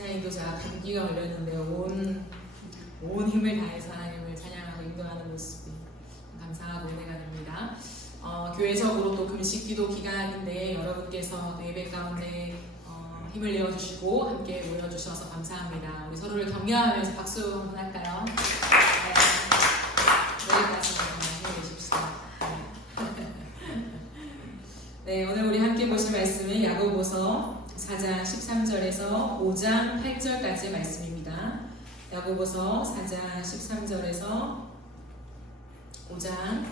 찬양인도자 감기가 걸렸는데 온 힘을 다해서 하나님을 찬양하고 인도하는 모습이 감사하고 은혜가 됩니다. 교회적으로 또 금식기도 기간인데 여러분께서 또 예배 가운데 힘을 내어주시고 함께 모여주셔서 감사합니다. 우리 서로를 격려하면서 박수 한번 할까요? 내일까지 힘을 내십시오. 네, 오늘 우리 함께 보실 말씀은 야고보서 4장 13절에서 5장 8절까지의 말씀입니다. 야고보서 4장 13절에서 5장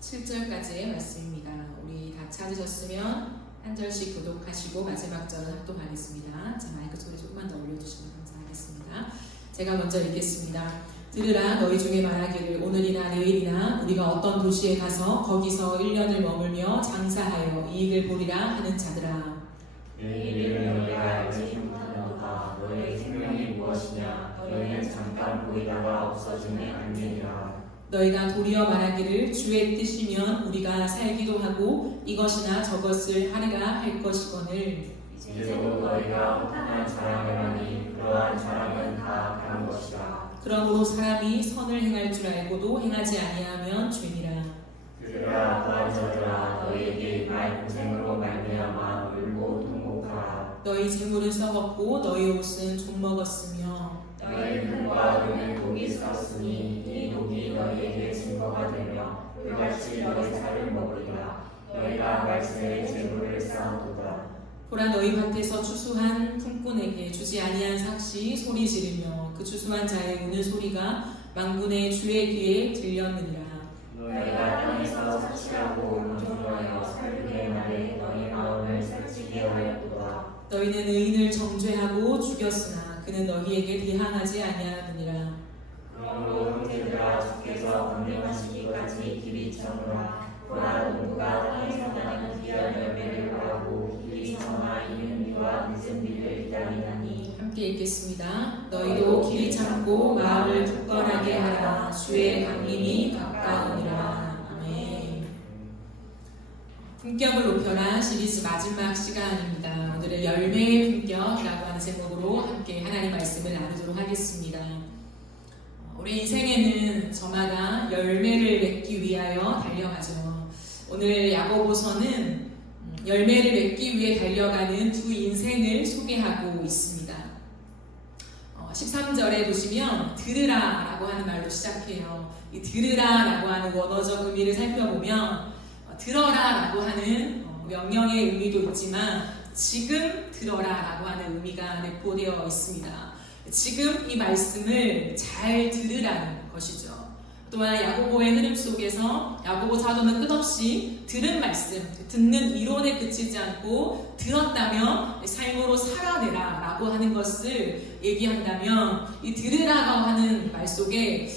7절까지의 말씀입니다. 우리 다 찾으셨으면 한 절씩 교독하시고 마지막 절은 합독하겠습니다. 자, 마이크 소리 조금만 더 올려주시면 감사하겠습니다. 제가 먼저 읽겠습니다. 들으라, 너희 중에 말하기를 오늘이나 내일이나 우리가 어떤 도시에 가서 거기서 1년을 머물며 장사하여 이익을 보리라 하는 자들아. 너희를 너희가 알지 못하노까? 너희의 생명이 무엇이냐? 너희는 잠깐 보이다가 없어지는 안개니라. 너희가 도리어 말하기를 주의 뜻이면 우리가 살기도 하고 이것이나 저것을 하리라 할 것이거늘. 이제도 너희가 혹독한 자랑을 하니 그러한 자랑은 다 다른 것이라. 그러므로 사람이 선을 행할 줄 알고도 행하지 아니하면 죄니라. 들으라, 또한 저들아, 너희에게 임할 고생으로 말미암아 울고 통곡하라. 너희 재물은 썩었고 너희 옷은 좀 먹었으며 너희 흙과 은은 독이 썩었으니 이 독이 너희에게 증거가 되며 불같이 너희 살을 먹으리라. 너희가 말세에 재물을 쌓아두라. 보라, 너희 밭에서 추수한 품꾼에게 주지 아니한 삭시 소리 지르며 그 추수한 자의 우는 소리가 만군의 주의 귀에 들렸느니라. 너희가 땅에서 착취하고 음주하여 살게 말해 너희 마음을 살찌게 하였도다. 너희는 의인을 정죄하고 죽였으나 그는 너희에게 비항하지 아니하느니라. 그러므로 형제들아, 주께서 분명하시기까지 길이 청으라. 보라, 농부가 땅에서 나는 귀한 열매를 바라고 길이 청아 이른 비와 늦은 비를 기다리나니. 함께 읽겠습니다. 너희도 길이 참고 마음을 굳건하게 하라. 주의 강림이 가까우니라. 아멘. 품격을 높여라 시리즈 마지막 시간입니다. 오늘은 열매의 품격이라고 하는 제목으로 함께 하나님 말씀을 나누도록 하겠습니다. 우리 인생에는 저마다 열매를 맺기 위하여 달려가죠. 오늘 야고보서는 열매를 맺기 위해 달려가는 두 인생을 소개하고 있습니다. 13절에 보시면 들으라 라고 하는 말로 시작해요. 이 들으라 라고 하는 원어적 의미를 살펴보면 들어라 라고 하는 명령의 의미도 있지만 지금 들어라 라고 하는 의미가 내포되어 있습니다. 지금 이 말씀을 잘 들으라는 것이죠. 또한 야고보의 흐름 속에서 야고보 사도는 끝없이 들은 말씀, 듣는 이론에 그치지 않고 들었다면 삶으로 살아내라 라고 하는 것을 얘기한다면 이 들으라고 하는 말 속에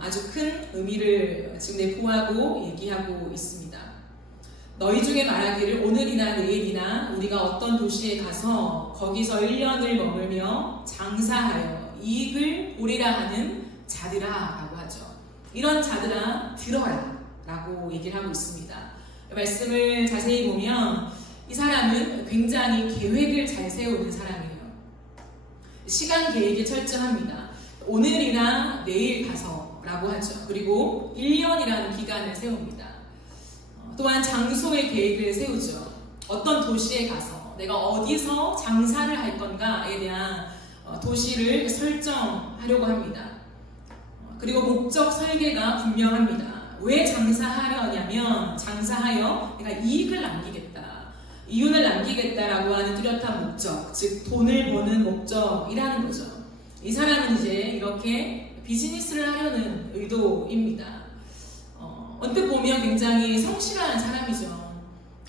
아주 큰 의미를 지금 내포하고 얘기하고 있습니다. 너희 중에 말하기를 오늘이나 내일이나 우리가 어떤 도시에 가서 거기서 1년을 머물며 장사하여 이익을 보리라 하는 자들아 라고 하죠. 이런 자들아 들어라 라고 얘기를 하고 있습니다. 말씀을 자세히 보면 이 사람은 굉장히 계획을 잘 세우는 사람이에요. 시간 계획이 철저합니다. 오늘이나 내일 가서 라고 하죠. 그리고 1년이라는 기간을 세웁니다. 또한 장소의 계획을 세우죠. 어떤 도시에 가서 내가 어디서 장사를 할 건가에 대한 도시를 설정하려고 합니다. 그리고 목적 설계가 분명합니다. 왜 장사하려냐면 장사하여 내가 이익을 남기겠다. 이윤을 남기겠다라고 하는 뚜렷한 목적, 즉 돈을 버는 목적이라는 거죠. 이 사람은 이제 이렇게 비즈니스를 하려는 의도입니다. 언뜻 보면 굉장히 성실한 사람이죠.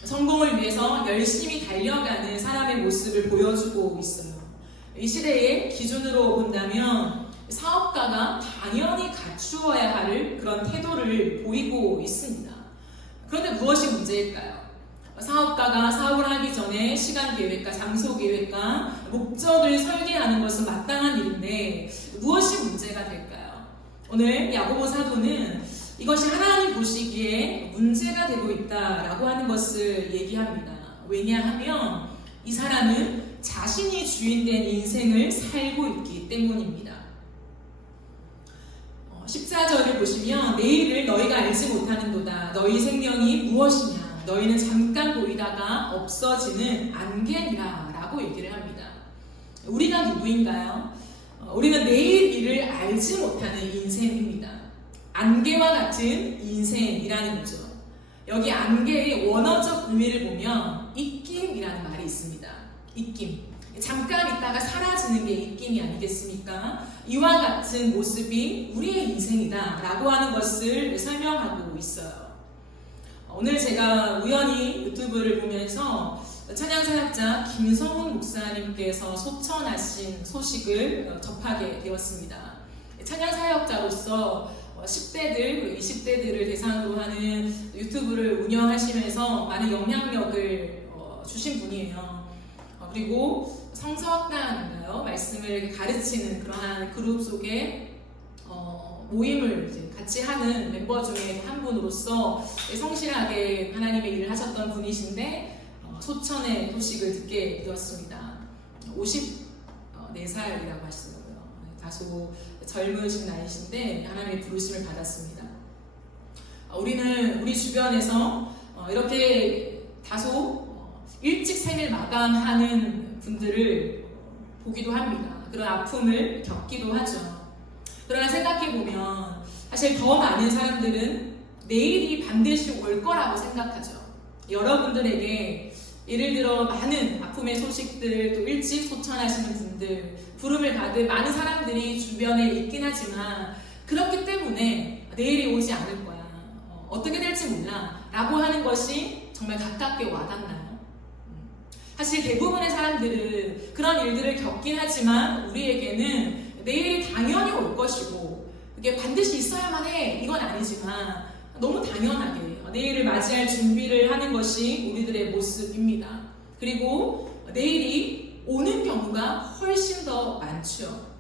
성공을 위해서 열심히 달려가는 사람의 모습을 보여주고 있어요. 이 시대의 기준으로 본다면 사업가가 당연히 갖추어야 할 그런 태도를 보이고 있습니다. 그런데 무엇이 문제일까요? 사업가가 사업을 하기 전에 시간 계획과 장소 계획과 목적을 설계하는 것은 마땅한 일인데 무엇이 문제가 될까요? 오늘 야고보 사도는 이것이 하나님 보시기에 문제가 되고 있다라고 하는 것을 얘기합니다. 왜냐하면 이 사람은 자신이 주인된 인생을 살고 있기 때문입니다. 14절을 보시면 내일을 너희가 알지 못하는도다. 너희 생명이 무엇이냐? 너희는 잠깐 보이다가 없어지는 안개니라 라고 얘기를 합니다. 우리가 누구인가요? 우리는 내일 일을 알지 못하는 인생입니다. 안개와 같은 인생이라는 거죠. 여기 안개의 원어적 의미를 보면 입김이라는 말이 있습니다. 입김. 잠깐 있다가 사라지는 게 입김이 아니겠습니까? 이와 같은 모습이 우리의 인생이다 라고 하는 것을 설명하고 있어요. 오늘 제가 우연히 유튜브를 보면서 찬양사역자 김성훈 목사님께서 소천하신 소식을 접하게 되었습니다. 찬양사역자로서 10대들, 20대들을 대상으로 하는 유튜브를 운영하시면서 많은 영향력을 주신 분이에요. 그리고 성서학당인가요? 말씀을 가르치는 그러한 그룹 속에 모임을 이제 같이 하는 멤버 중에 한 분으로서 성실하게 하나님의 일을 하셨던 분이신데 소천의 소식을 듣게 되었습니다. 54살이라고 하시더라고요. 다소 젊으신 나이신데 하나님의 부르심을 받았습니다. 우리는 우리 주변에서 이렇게 다소 일찍 생을 마감하는 분들을 보기도 합니다. 그런 아픔을 겪기도 하죠. 그러나 생각해보면 사실 더 많은 사람들은 내일이 반드시 올 거라고 생각하죠. 여러분들에게 예를 들어 많은 아픔의 소식들, 또 일찍 소천하시는 분들, 부름을 받은 많은 사람들이 주변에 있긴 하지만 그렇기 때문에 내일이 오지 않을 거야, 어떻게 될지 몰라 라고 하는 것이 정말 가깝게 와닿나요? 사실 대부분의 사람들은 그런 일들을 겪긴 하지만 우리에게는 내일이 당연히 올 것이고 그게 반드시 있어야만 해 이건 아니지만 너무 당연하게 내일을 맞이할 준비를 하는 것이 우리들의 모습입니다. 그리고 내일이 오는 경우가 훨씬 더 많죠.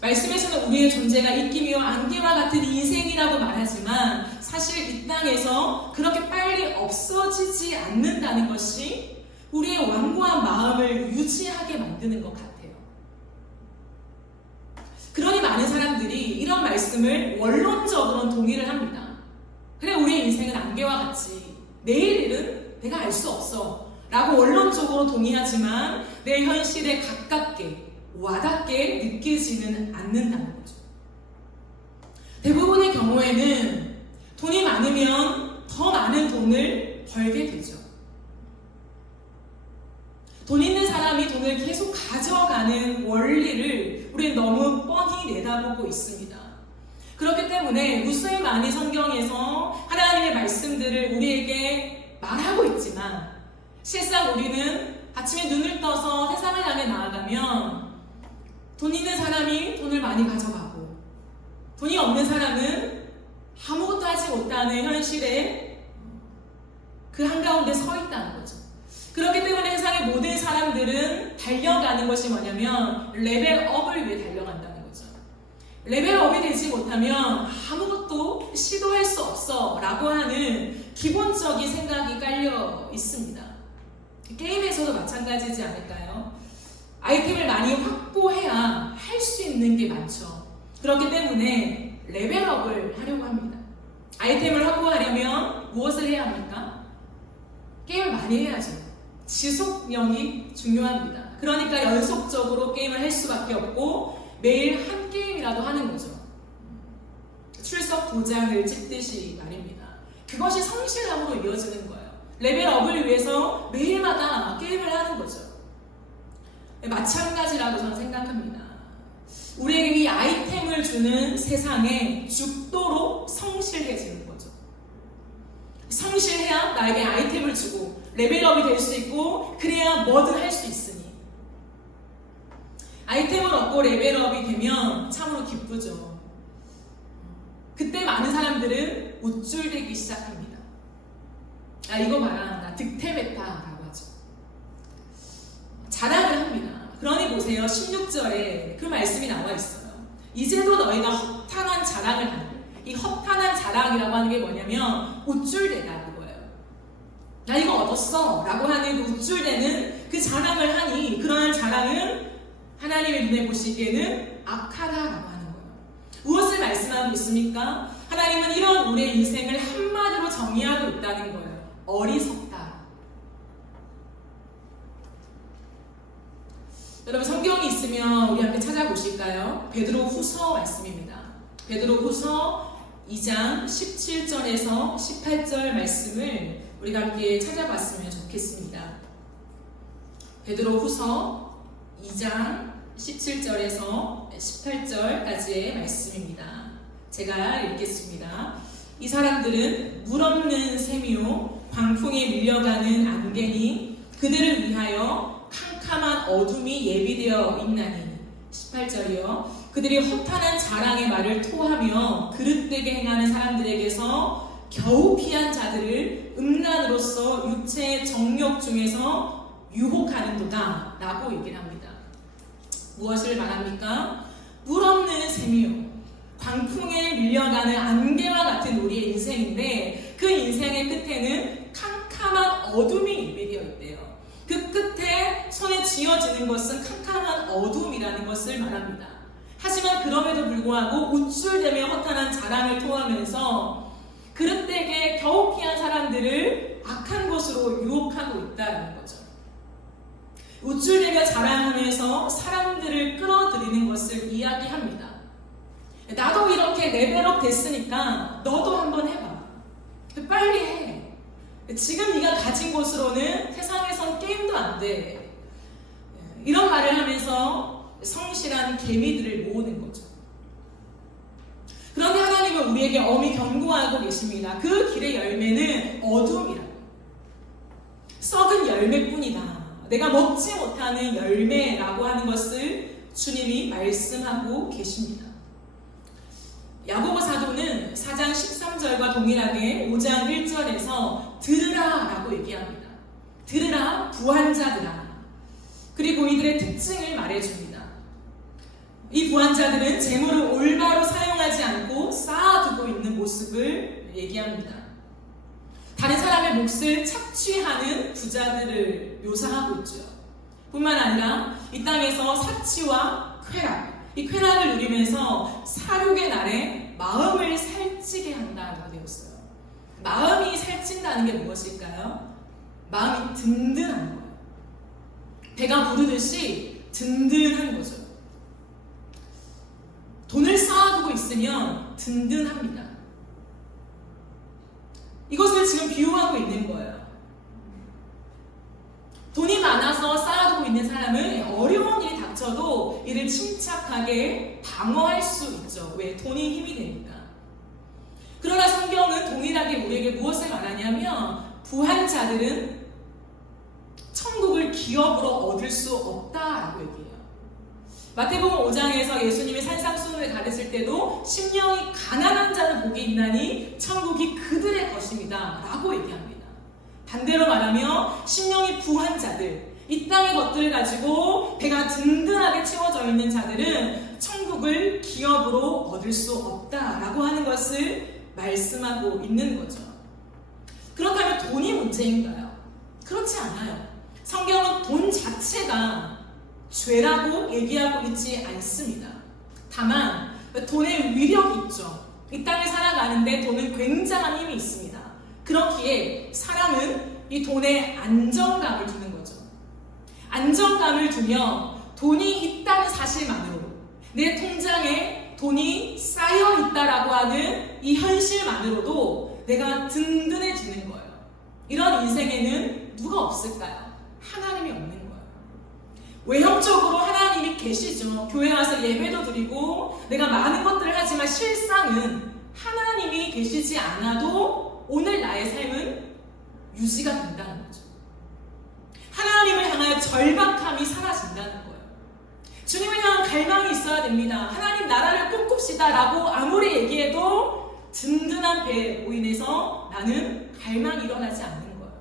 말씀에서는 우리의 존재가 입김이요 안개와 같은 인생이라고 말하지만 사실 이 땅에서 그렇게 빨리 없어지지 않는다는 것이 우리의 완고한 마음을 유지하게 만드는 것 같아요. 그러니 많은 사람들이 이런 말씀을 원론적으로는 동의를 합니다. 그래, 우리의 인생은 안개와 같이 내일 일은 내가 알 수 없어 라고 원론적으로 동의하지만 내 현실에 가깝게 와닿게 느끼지는 않는다는 거죠. 대부분의 경우에는 돈이 많으면 더 많은 돈을 벌게 되죠. 돈 있는 사람이 돈을 계속 가져가는 원리를 우리는 너무 뻔히 내다보고 있습니다. 그렇기 때문에 무수히 많이 성경에서 하나님의 말씀들을 우리에게 말하고 있지만 실상 우리는 아침에 눈을 떠서 세상을 향해 나아가면 돈 있는 사람이 돈을 많이 가져가고 돈이 없는 사람은 아무것도 하지 못하는 현실에 그 한가운데 서 있다는 거죠. 그렇기 때문에 세상의 모든 사람들은 달려가는 것이 뭐냐면 레벨업을 위해 달려간다는 거죠. 레벨업이 되지 못하면 아무것도 시도할 수 없어 라고 하는 기본적인 생각이 깔려 있습니다. 게임에서도 마찬가지지 않을까요? 아이템을 많이 확보해야 할 수 있는 게 많죠. 그렇기 때문에 레벨업을 하려고 합니다. 아이템을 확보하려면 무엇을 해야 합니까? 게임을 많이 해야죠. 지속력이 중요합니다. 그러니까 연속적으로 게임을 할 수밖에 없고 매일 한 게임이라도 하는 거죠. 출석 도장을 찍듯이 말입니다. 그것이 성실함으로 이어지는 거예요. 레벨업을 위해서 매일마다 게임을 하는 거죠. 마찬가지라고 저는 생각합니다. 우리에게 이 아이템을 주는 세상에 죽도록 성실해지는 거죠. 성실해야 나에게 아이템을 주고 레벨업이 될 수 있고 그래야 뭐든 할 수 있으니 아이템을 얻고 레벨업이 되면 참으로 기쁘죠. 그때 많은 사람들은 우쭐대기 시작합니다. 아, 이거 봐라, 나 득템했다 라고 하죠. 자랑을 합니다. 그러니 보세요, 16절에 그 말씀이 나와 있어요. 이제도 너희가 허탄한 자랑을 하니 이 허탄한 자랑이라고 하는 게 뭐냐면 우쭐대다는 거예요. 나 이거 얻었어 라고 하는 그 우쭐대는 그 자랑을 하니 그러한 자랑은 하나님의 눈에 보시기에는 악하다라고 하는 거예요. 무엇을 말씀하고 있습니까? 하나님은 이런 우리의 인생을 한마디로 정의하고 있다는 거예요. 어리석다. 여러분 성경이 있으면 우리 함께 찾아보실까요? 베드로후서 말씀입니다. 베드로후서 2장 17절에서 18절 말씀을 우리가 함께 찾아봤으면 좋겠습니다. 베드로후서 2장 17절에서 18절까지의 말씀입니다. 제가 읽겠습니다. 이 사람들은 물 없는 샘이요 광풍에 밀려가는 안개니 그들을 위하여 캄캄한 어둠이 예비되어 있나니 18절이요 그들이 허탄한 자랑의 말을 토하며 그릇되게 행하는 사람들에게서 겨우 피한 자들을 음란으로서 육체의 정욕 중에서 유혹하는도다 라고 얘기를 합니다. 무엇을 말합니까? 물 없는 샘이요 광풍에 밀려가는 안개와 같은 우리의 인생인데 그 인생의 끝에는 캄캄한 어둠이 예비되어 있대요. 그 끝에 손에 쥐어지는 것은 캄캄한 어둠이라는 것을 말합니다. 하지만 그럼에도 불구하고 우쭐대며 허탄한 자랑을 토하면서 그릇되게 겨우 피한 사람들을 악한 것으로 유혹하고 있다는 거죠. 우쭐대며 자랑하면서 사람들을 끌어들이는 것을 이야기합니다. 나도 이렇게 레벨업 됐으니까 너도 한번 해봐. 빨리 해. 지금 네가 가진 것으로는 세상에선 게임도 안 돼. 이런 말을 하면서 성실한 개미들을 모으는 거죠. 그런데 하나님은 우리에게 엄히 경고하고 계십니다. 그 길의 열매는 어둠이라고. 썩은 열매뿐이다. 내가 먹지 못하는 열매라고 하는 것을 주님이 말씀하고 계십니다. 야고보 사도는 4장 13절과 동일하게 5장 1절에서 들으라 라고 얘기합니다. 들으라 부한자들아. 그리고 이들의 특징을 말해줍니다. 이 부한자들은 재물을 올바로 사용하지 않고 쌓아두고 있는 모습을 얘기합니다. 다른 사람의 몫을 착취하는 부자들을 묘사하고 있죠. 뿐만 아니라 이 땅에서 사치와 쾌락, 이 쾌락을 누리면서 사륙의 날에 마음을 살찌게 한다고 되어 있어요. 마음이 살찐다는 게 무엇일까요? 마음이 든든한 거예요. 배가 부르듯이 든든한 거죠. 돈을 쌓아두고 있으면 든든합니다. 이것을 지금 비유하고 있는 거예요. 돈이 많아서 쌓아두고 있는 사람은 어려운 일이 닥쳐도 이를 침착하게 방어할 수 있죠. 왜? 돈이 힘이 되니까. 그러나 성경은 동일하게 우리에게 무엇을 말하냐면 부한 자들은 천국을 기업으로 얻을 수 없다라고 얘기해요. 마태복음 5장에서 예수님이 산상수훈을 가르칠 때도 심령이 가난한 자는 복이 있나니 천국이 그들의 것입니다 라고 얘기합니다. 반대로 말하면 심령이 부한 자들, 이 땅의 것들을 가지고 배가 든든하게 채워져 있는 자들은 천국을 기업으로 얻을 수 없다라고 하는 것을 말씀하고 있는 거죠. 그렇다면 돈이 문제인가요? 그렇지 않아요. 성경은 돈 자체가 죄라고 얘기하고 있지 않습니다. 다만 돈의 위력이 있죠. 이 땅을 살아가는데 돈은 굉장한 힘이 있습니다. 그렇기에 사람은 이 돈에 안정감을 두는 거죠. 안정감을 두면 돈이 있다는 사실만으로 내 통장에 돈이 쌓여 있다라고 하는 이 현실만으로도 내가 든든해지는 거예요. 이런 인생에는 누가 없을까요? 하나님이 없는 거예요. 외형적으로 하나님이 계시죠. 교회 와서 예배도 드리고 내가 많은 것들을 하지만 실상은 하나님이 계시지 않아도 오늘 나의 삶은 유지가 된다는 거죠. 하나님을 향하여 절박함이 사라진다는 거예요. 주님을 향한 갈망이 있어야 됩니다. 하나님 나라를 꿈꿉시다 라고 아무리 얘기해도 든든한 배로 인해서 나는 갈망이 일어나지 않는 거예요.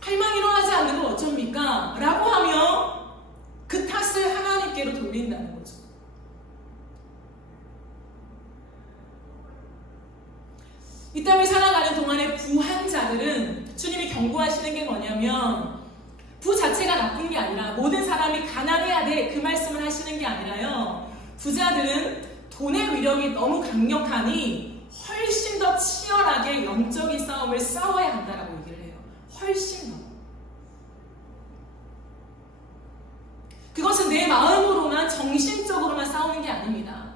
갈망이 일어나지 않는 건 어쩝니까? 라고 하면 그 탓을 하나님께로 돌린다는 거죠. 이 땅을 살아가는 동안에 부한 자들은 주님이 경고하시는 게 뭐냐면 부 자체가 나쁜 게 아니라 모든 사람이 가난해야 돼 그 말씀을 하시는 게 아니라요. 부자들은 돈의 위력이 너무 강력하니 훨씬 더 치열하게 영적인 싸움을 싸워야 한다라고 얘기를 해요. 훨씬 더. 그것은 내 마음으로만 정신적으로만 싸우는 게 아닙니다.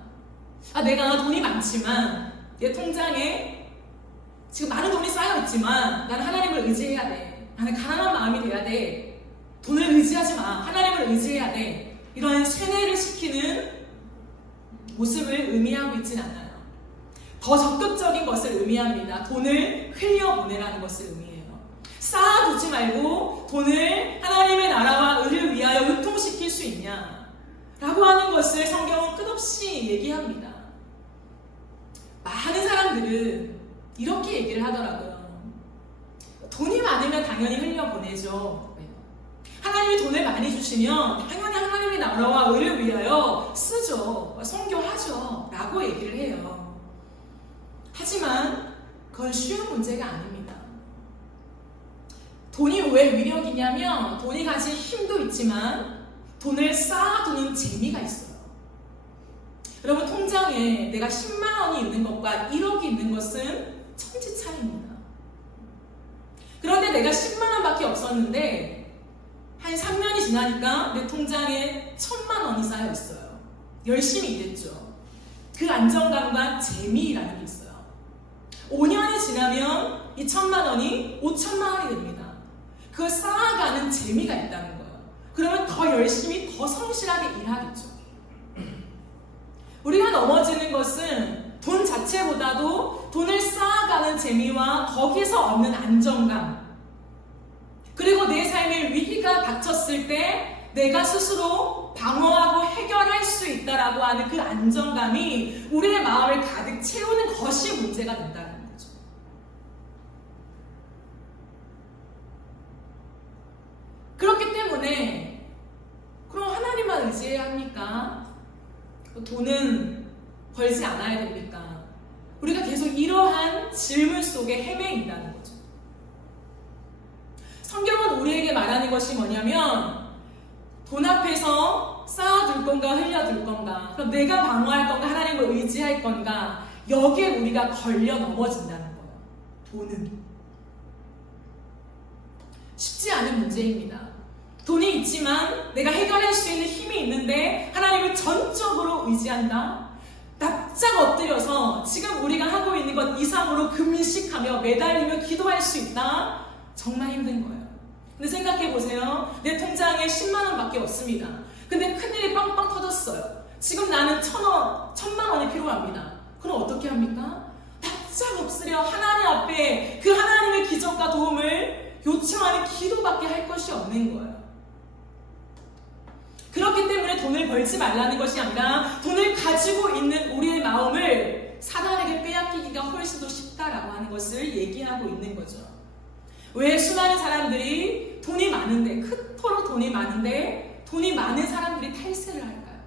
내가 돈이 많지만 내 통장에 지금 많은 돈이 쌓여있지만 나는 하나님을 의지해야 돼. 나는 가난한 마음이 돼야 돼. 돈을 의지하지 마. 하나님을 의지해야 돼. 이런 세뇌를 시키는 모습을 의미하고 있진 않아요. 더 적극적인 것을 의미합니다. 돈을 흘려보내라는 것을 의미해요. 쌓아두지 말고 돈을 하나님의 나라와 의를 위하여 유통시킬 수 있냐 라고 하는 것을 성경은 끝없이 얘기합니다. 많은 사람들은 이렇게 얘기를 하더라고요. 돈이 많으면 당연히 흘려보내죠. 하나님이 돈을 많이 주시면 당연히 하나님의 나라와 의를 위하여 쓰죠. 선교하죠. 라고 얘기를 해요. 하지만 그건 쉬운 문제가 아닙니다. 돈이 왜 위력이냐면 돈이 가진 힘도 있지만 돈을 쌓아두는 재미가 있어요. 여러분 통장에 내가 10만 원이 있는 것과 1억이 있는 것은 천지 차이입니다. 그런데 내가 10만 원밖에 없었는데 한 3년이 지나니까 내 통장에 1,000만 원이 쌓여 있어요. 열심히 일했죠. 그 안정감과 재미라는 게 있어요. 5년이 지나면 이 1,000만 원이 5,000만 원이 됩니다. 그걸 쌓아가는 재미가 있다는 거예요. 그러면 더 열심히 더 성실하게 일하겠죠. 우리가 넘어지는 것은 돈 자체보다도 돈을 쌓아가는 재미와 거기서 얻는 안정감, 그리고 내 삶에 위기가 닥쳤을 때 내가 스스로 방어하고 해결할 수 있다라고 하는 그 안정감이 우리의 마음을 가득 채우는 것이 문제가 된다는 거죠. 그렇기 때문에 그럼 하나님만 의지해야 합니까? 돈은 벌지 않아야 됩니까? 우리가 계속 이러한 질문 속에 헤매인다는 거죠. 성경은 우리에게 말하는 것이 뭐냐면 돈 앞에서 쌓아둘 건가 흘려둘 건가, 그럼 내가 방어할 건가 하나님을 의지할 건가, 여기에 우리가 걸려 넘어진다는 거예요. 돈은 쉽지 않은 문제입니다. 돈이 있지만 내가 해결할 수 있는 힘이 있는데 하나님을 전적으로 의지한다? 납작 엎드려서 지금 우리가 하고 있는 것 이상으로 금식하며 매달리며 기도할 수 있다? 정말 힘든 거예요. 근데 생각해 보세요. 내 통장에 10만 원밖에 없습니다. 근데 큰일이 빵빵 터졌어요. 지금 나는 1,000만 원이 필요합니다. 그럼 어떻게 합니까? 납작 엎드려 하나님 앞에 그 하나님의 기적과 도움을 요청하는 기도밖에 할 것이 없는 거예요. 그렇기 때문에 돈을 벌지 말라는 것이 아니라 돈을 가지고 있는 우리의 마음을 사단에게 빼앗기기가 훨씬 더 쉽다라고 하는 것을 얘기하고 있는 거죠. 왜 수많은 사람들이 돈이 많은데, 그토록 돈이 많은데 돈이 많은 사람들이 탈세를 할까요?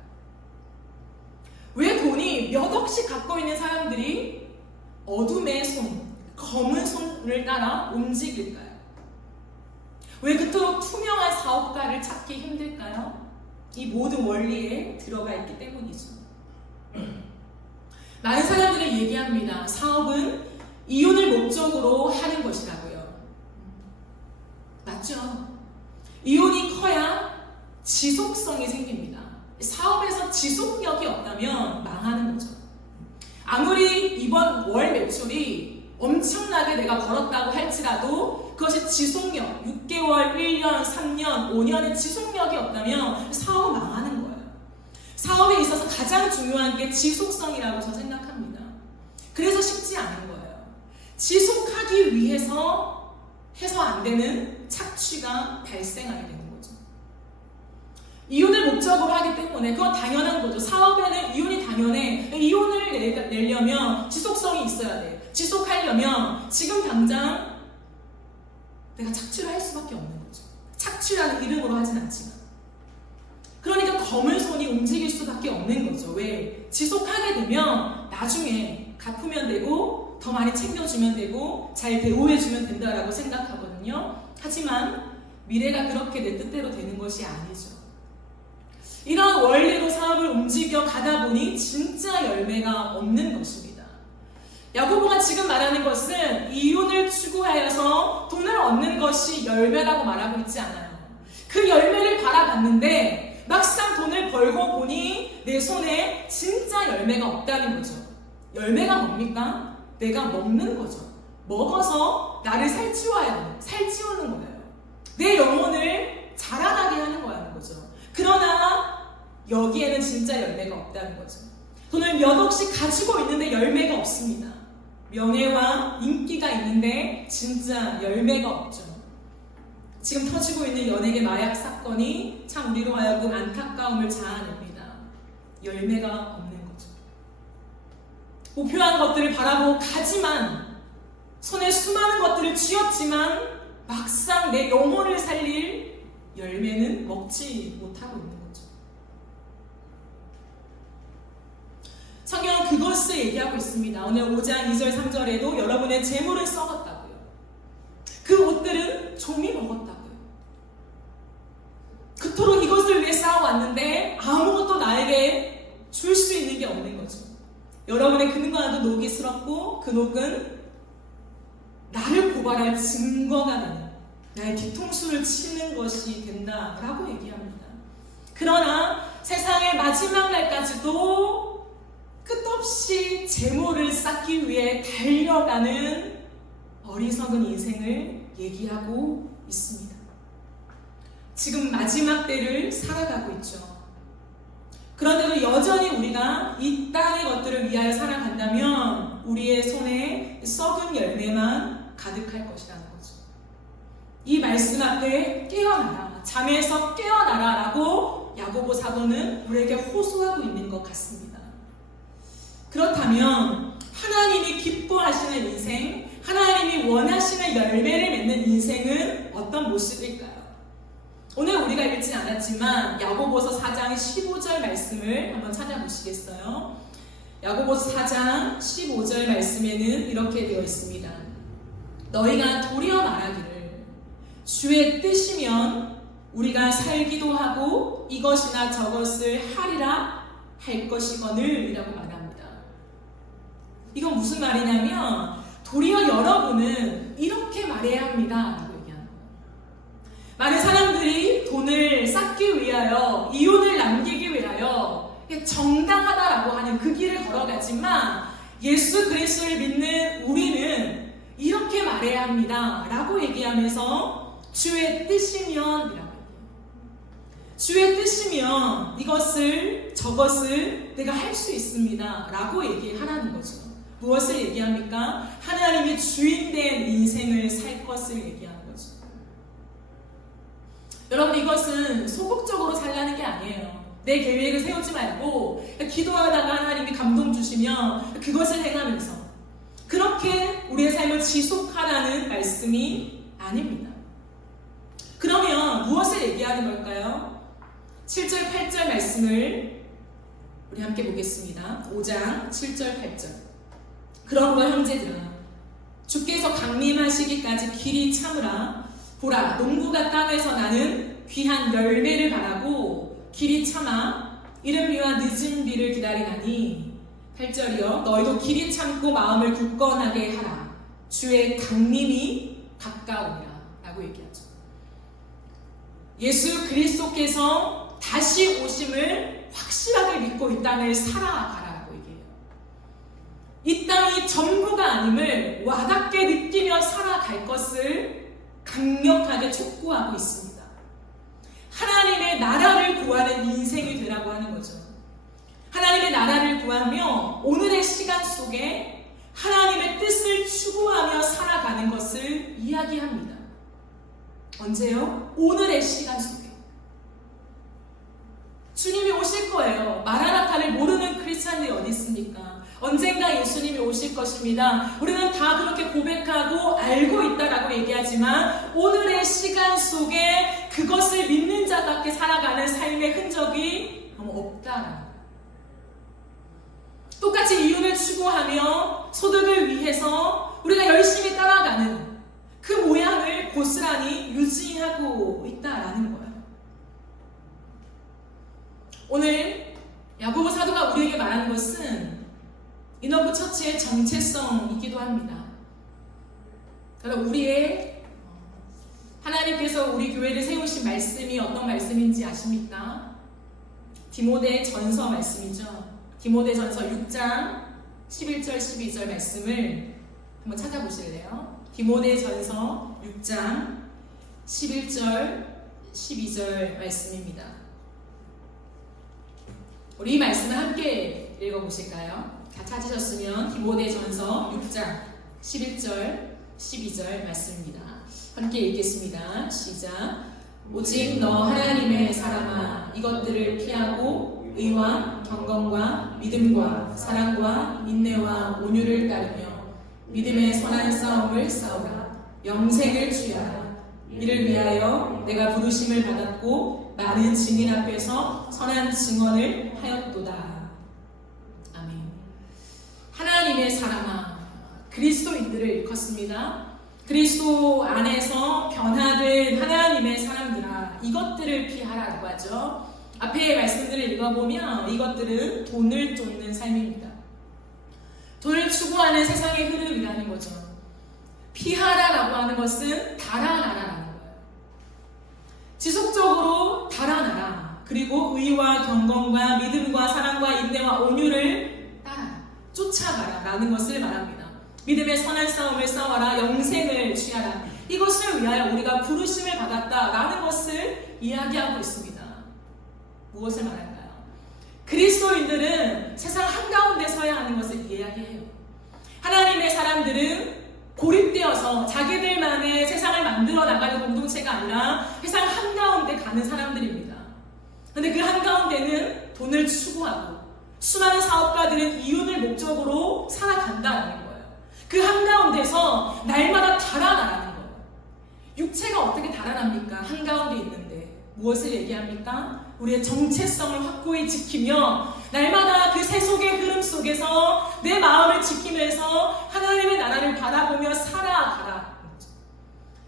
왜 돈이 몇 억씩 갖고 있는 사람들이 어둠의 손, 검은 손을 따라 움직일까요? 왜 그토록 투명한 사업가를 찾기 힘들까요? 이 모든 원리에 들어가 있기 때문이죠. 많은 사람들이 얘기합니다. 사업은 이윤을 목적으로 하는 것이라고요. 맞죠? 이윤이 커야 지속성이 생깁니다. 사업에서 지속력이 없다면 망하는 거죠. 아무리 이번 월 매출이 엄청나게 내가 벌었다고 할지라도 그것이 지속력, 6개월, 1년, 3년, 5년의 지속력이 없다면 사업은 망하는 거예요. 사업에 있어서 가장 중요한 게 지속성이라고 저는 생각합니다. 그래서 쉽지 않은 거예요. 지속하기 위해서 해서 안 되는 착취가 발생하게 되는 거죠. 이윤을 목적으로 하기 때문에 그건 당연한 거죠. 사업에는 이윤이 당연해. 이윤을 내려면 지속성이 있어야 돼. 지속하려면 지금 당장 내가 착취를 할 수밖에 없는 거죠. 착취라는 이름으로 하진 않지만. 그러니까 검은 손이 움직일 수밖에 없는 거죠. 왜? 지속하게 되면 나중에 갚으면 되고 더 많이 챙겨주면 되고 잘 대우해주면 된다라고 생각하거든요. 하지만 미래가 그렇게 내 뜻대로 되는 것이 아니죠. 이런 원리로 사업을 움직여 가다 보니 진짜 열매가 없는 것입니다. 야고보가 지금 말하는 것은 이윤을 추구하여서 돈을 얻는 것이 열매라고 말하고 있지 않아요. 그 열매를 바라봤는데 막상 돈을 벌고 보니 내 손에 진짜 열매가 없다는 거죠. 열매가 뭡니까? 내가 먹는 거죠. 먹어서 나를 살찌우는 거예요. 내 영혼을 자라나게 하는 거죠. 그러나 여기에는 진짜 열매가 없다는 거죠. 돈을 몇 억씩 가지고 있는데 열매가 없습니다. 명예와 인기가 있는데 진짜 열매가 없죠. 지금 터지고 있는 연예계 마약 사건이 참 우리로 하여금 안타까움을 자아냅니다. 열매가 없는 거죠. 목표한 것들을 바라보고 가지만 손에 수많은 것들을 쥐었지만 막상 내 영혼을 살릴 열매는 먹지 못하고 있는 거죠. 성경은 그것을 얘기하고 있습니다. 오늘 5장 2절 3절에도 여러분의 재물은 썩었다고요. 그 옷들은 좀이 먹었다고요. 그토록 이것을 위해 쌓아왔는데 아무것도 나에게 줄 수 있는 게 없는 거죠. 여러분의 근거와도 녹이스럽고 그 녹은 나를 고발할 증거가 되는 나의 뒤통수를 치는 것이 된다라고 얘기합니다. 그러나 세상의 마지막 날까지도 끝없이 재물을 쌓기 위해 달려가는 어리석은 인생을 얘기하고 있습니다. 지금 마지막 때를 살아가고 있죠. 그런데도 여전히 우리가 이 땅의 것들을 위하여 살아간다면 우리의 손에 썩은 열매만 가득할 것이라는 거죠. 이 말씀 앞에 깨어나라, 잠에서 깨어나라 라고 야고보 사도는 우리에게 호소하고 있는 것 같습니다. 그렇다면 하나님이 기뻐하시는 인생, 하나님이 원하시는 열매를 맺는 인생은 어떤 모습일까요? 오늘 우리가 읽지 않았지만 야고보서 4장 15절 말씀을 한번 찾아보시겠어요? 야고보서 4장 15절 말씀에는 이렇게 되어 있습니다. 너희가 도리어 말하기를 주의 뜻이면 우리가 살기도 하고 이것이나 저것을 하리라 할 것이거늘 이라고 말합니다. 이건 무슨 말이냐면 도리어 여러분은 이렇게 말해야 합니다 라고 얘기하는 거예요. 많은 사람들이 돈을 쌓기 위하여 이윤을 남기기 위하여 정당하다라고 하는 그 길을 걸어가지만 예수 그리스도를 믿는 우리는 이렇게 말해야 합니다 라고 얘기하면서 주의 뜻이면 이라고 주의 뜻이면 이것을 저것을 내가 할 수 있습니다 라고 얘기하라는 거죠. 무엇을 얘기합니까? 하나님이 주인된 인생을 살 것을 얘기하는 거죠. 여러분 이것은 소극적으로 살라는 게 아니에요. 내 계획을 세우지 말고 기도하다가 하나님이 감동 주시면 그것을 행하면서 그렇게 우리의 삶을 지속하라는 말씀이 아닙니다. 그러면 무엇을 얘기하는 걸까요? 7절 8절 말씀을 우리 함께 보겠습니다. 5장 7절 8절 그러므로 형제들아 주께서 강림하시기까지 길이 참으라. 보라 농부가 땅에서 나는 귀한 열매를 바라고 길이 참아 이른 비와 늦은 비를 기다리나니 8절이요 너희도 길이 참고 마음을 굳건하게 하라. 주의 강림이 가까우니라 라고 얘기하죠. 예수 그리스도께서 다시 오심을 확실하게 믿고 이 땅을 살아가라고 얘기해요. 이 땅이 전부가 아님을 와닿게 느끼며 살아갈 것을 강력하게 촉구하고 있습니다. 하나님의 나라를 구하는 인생이 되라고 하는 거죠. 하나님의 나라를 구하며 오늘의 시간 속에 하나님의 뜻을 추구하며 살아가는 것을 이야기합니다. 언제요? 오늘의 시간 속에. 주님이 오실 거예요. 마라나타를 모르는 크리스찬들이 어디 있습니까? 언젠가 예수님이 오실 것입니다. 우리는 다 그렇게 고백하고 알고 있다라고 얘기하지만 오늘의 시간 속에 그것을 믿는 자답게 살아가는 삶의 흔적이 너무 없다라는 거예요. 똑같이 이윤을 추구하며 소득을 위해 계속해서 우리가 열심히 따라가는 그 모양을 고스란히 유지하고 있다라는 거예요. 오늘 야고보 사도가 우리에게 말하는 것은 인어프 처치의 정체성이기도 합니다. 여러분, 우리의 하나님께서 우리 교회를 세우신 말씀이 어떤 말씀인지 아십니까? 디모데 전서 말씀이죠. 디모데 전서 6장 11절 12절 말씀을 한번 찾아보실래요? 디모데 전서 6장 11절 12절 말씀입니다. 우리 이 말씀을 함께 읽어보실까요? 다 찾으셨으면 디모데 전서 6장 11절 12절 말씀입니다. 함께 읽겠습니다. 시작. 오직 너 하나님의 사람아, 이것들을 피하고 의와 경건과 믿음과 사랑과 인내와 온유를 따르며 믿음의 선한 싸움을 싸우라. 영생을 취하라. 이를 위하여 내가 부르심을 받았고 많은 증인 앞에서 선한 증언을 하였도다. 아멘. 하나님의 사람아, 그리스도인들을 일컫습니다. 그리스도 안에서 변화된 하나님의 사람들아, 이것들을 피하라고 하죠. 앞에 말씀들을 읽어보면 이것들은 돈을 쫓는 삶입니다. 돈을 추구하는 세상의 흐름이라는 거죠. 피하라라고 하는 것은 달아나라라는 거예요. 지속적으로 달아나라. 그리고 의와 경건과 믿음과 사랑과 인내와 온유를 따라 쫓아가라라는 것을 말합니다. 믿음의 선한 싸움을 싸워라. 영생을 취하라. 이것을 위하여 우리가 부르심을 받았다라는 것을 이야기하고 있습니다. 무엇을 말할까요? 그리스도인들은 세상 한가운데 서야 하는 것을 이야기해요. 하나님의 사람들은 고립되어서 자기들만의 세상을 만들어 나가는 공동체가 아니라 세상 한가운데 가는 사람들입니다. 그런데 그 한가운데는 돈을 추구하고 수많은 사업가들은 이윤을 목적으로 살아간다는 거예요. 그 한가운데서 날마다 달아나라는 거예요. 육체가 어떻게 달아납니까? 한가운데 있는데 무엇을 얘기합니까? 우리의 정체성을 확고히 지키며 날마다 그 세속의 흐름 속에서 내 마음을 지키면서 하나님의 나라를 바라보며 살아가라.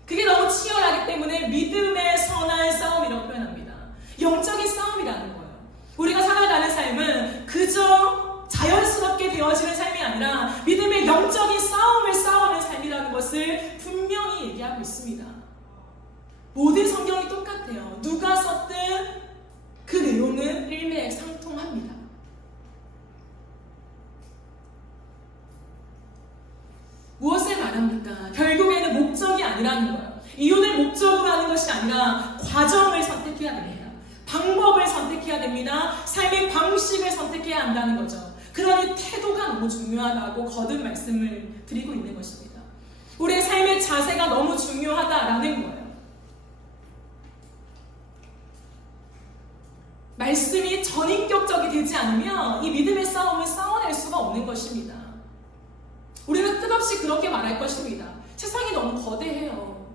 그게 너무 치열하기 때문에 믿음의 선한 싸움이라고 표현합니다. 영적인 싸움이라는 거예요. 우리가 살아가는 삶은 그저 자연스럽게 되어지는 삶이 아니라 믿음의 영적인 싸움을 싸우는 삶이라는 것을 분명히 얘기하고 있습니다. 모든 성경이 똑같아요. 누가 썼든 그 내용은 일맥상통합니다. 무엇을 말합니까? 결국에는 목적이 아니라는 거예요. 이혼을 목적으로 하는 것이 아니라 과정을 선택해야 됩니다. 방법을 선택해야 됩니다. 삶의 방식을 선택해야 한다는 거죠. 그러니 태도가 너무 중요하다고 거듭 말씀을 드리고 있는 것입니다. 우리의 삶의 자세가 너무 중요하다라는 거예요. 말씀이 전인격적이 되지 않으면 이 믿음의 싸움을 싸워낼 수가 없는 것입니다. 우리는 끝없이 그렇게 말할 것입니다. 세상이 너무 거대해요.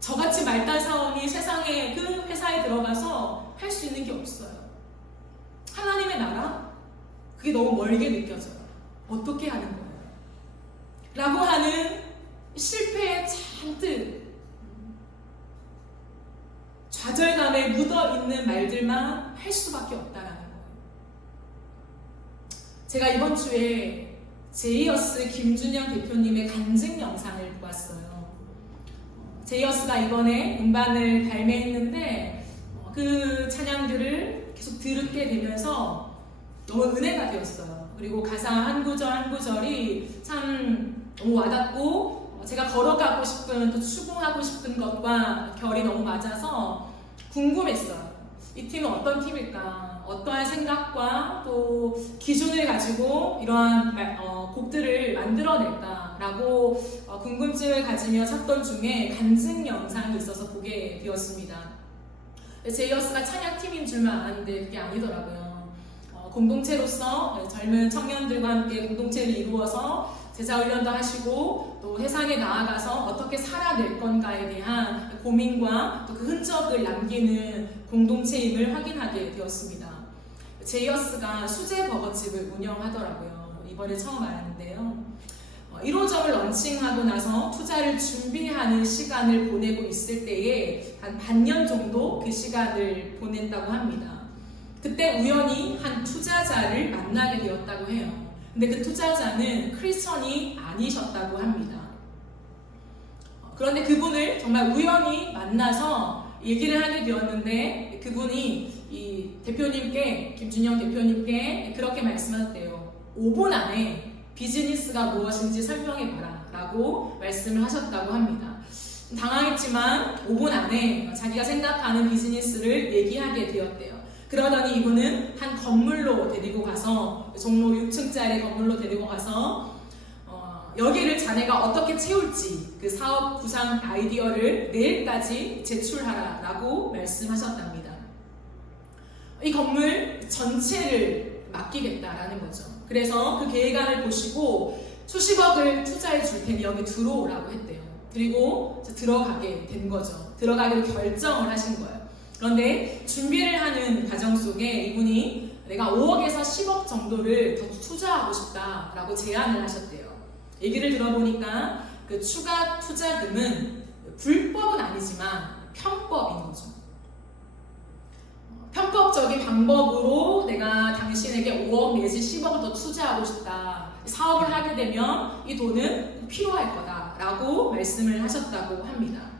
저같이 말단 사원이 세상에 그 회사에 들어가서 할 수 있는 게 없어요. 하나님의 나라? 그게 너무 멀게 느껴져요. 어떻게 하는 거예요? 라고 하는 실패에 잔뜩 좌절감에 묻어있는 말들만 할 수밖에 없다라는 거예요. 제가 이번 주에 제이어스 김준영 대표님의 간증 영상을 보았어요. 제이어스가 이번에 음반을 발매했는데 그 찬양들을 계속 들게 되면서 너무 은혜가 되었어요. 그리고 가사 한 구절 한 구절이 참 너무 와닿고 제가 걸어가고 싶은 또 추구하고 싶은 것과 결이 너무 맞아서 궁금했어요. 이 팀은 어떤 팀일까? 어떠한 생각과 또 기준을 가지고 이러한 곡들을 만들어낼까라고 궁금증을 가지며 찾던 중에 간증 영상이 있어서 보게 되었습니다. 제이어스가 찬양팀인 줄만 아는데 그게 아니더라고요. 공동체로서 젊은 청년들과 함께 공동체를 이루어서 제자훈련도 하시고 또 세상에 나아가서 어떻게 살아낼 건가에 대한 고민과 또 그 흔적을 남기는 공동체임을 확인하게 되었습니다. 제이어스가 수제 버거집을 운영하더라고요. 이번에 처음 알았는데요. 1호점을 런칭하고 나서 투자를 준비하는 시간을 보내고 있을 때에 한 반년 정도 그 시간을 보냈다고 합니다. 그때 우연히 한 투자자를 만나게 되었다고 해요. 근데 그 투자자는 크리스천이 아니셨다고 합니다. 그런데 그분을 정말 우연히 만나서 얘기를 하게 되었는데 그분이 이 대표님께, 김준영 대표님께 그렇게 말씀하셨대요. 5분 안에 비즈니스가 무엇인지 설명해봐라 라고 말씀을 하셨다고 합니다. 당황했지만 5분 안에 자기가 생각하는 비즈니스를 얘기하게 되었대요. 그러더니 이분은 한 건물로 데리고 가서, 종로 6층짜리 건물로 데리고 가서 여기를 자네가 어떻게 채울지 그 사업 구상 아이디어를 내일까지 제출하라 라고 말씀하셨답니다. 이 건물 전체를 맡기겠다라는 거죠. 그래서 그 계획안을 보시고 수십억을 투자해 줄 테니 여기 들어오라고 했대요. 그리고 들어가게 된 거죠. 들어가기로 결정을 하신 거예요. 그런데 준비를 하는 과정 속에 이분이 내가 5억에서 10억 정도를 더 투자하고 싶다라고 제안을 하셨대요. 얘기를 들어보니까 그 추가 투자금은 불법은 아니지만 편법인 거죠. 편법적인 방법으로 내가 당신에게 5억 내지 10억을 더 투자하고 싶다. 사업을 하게 되면 이 돈은 필요할 거다라고 말씀을 하셨다고 합니다.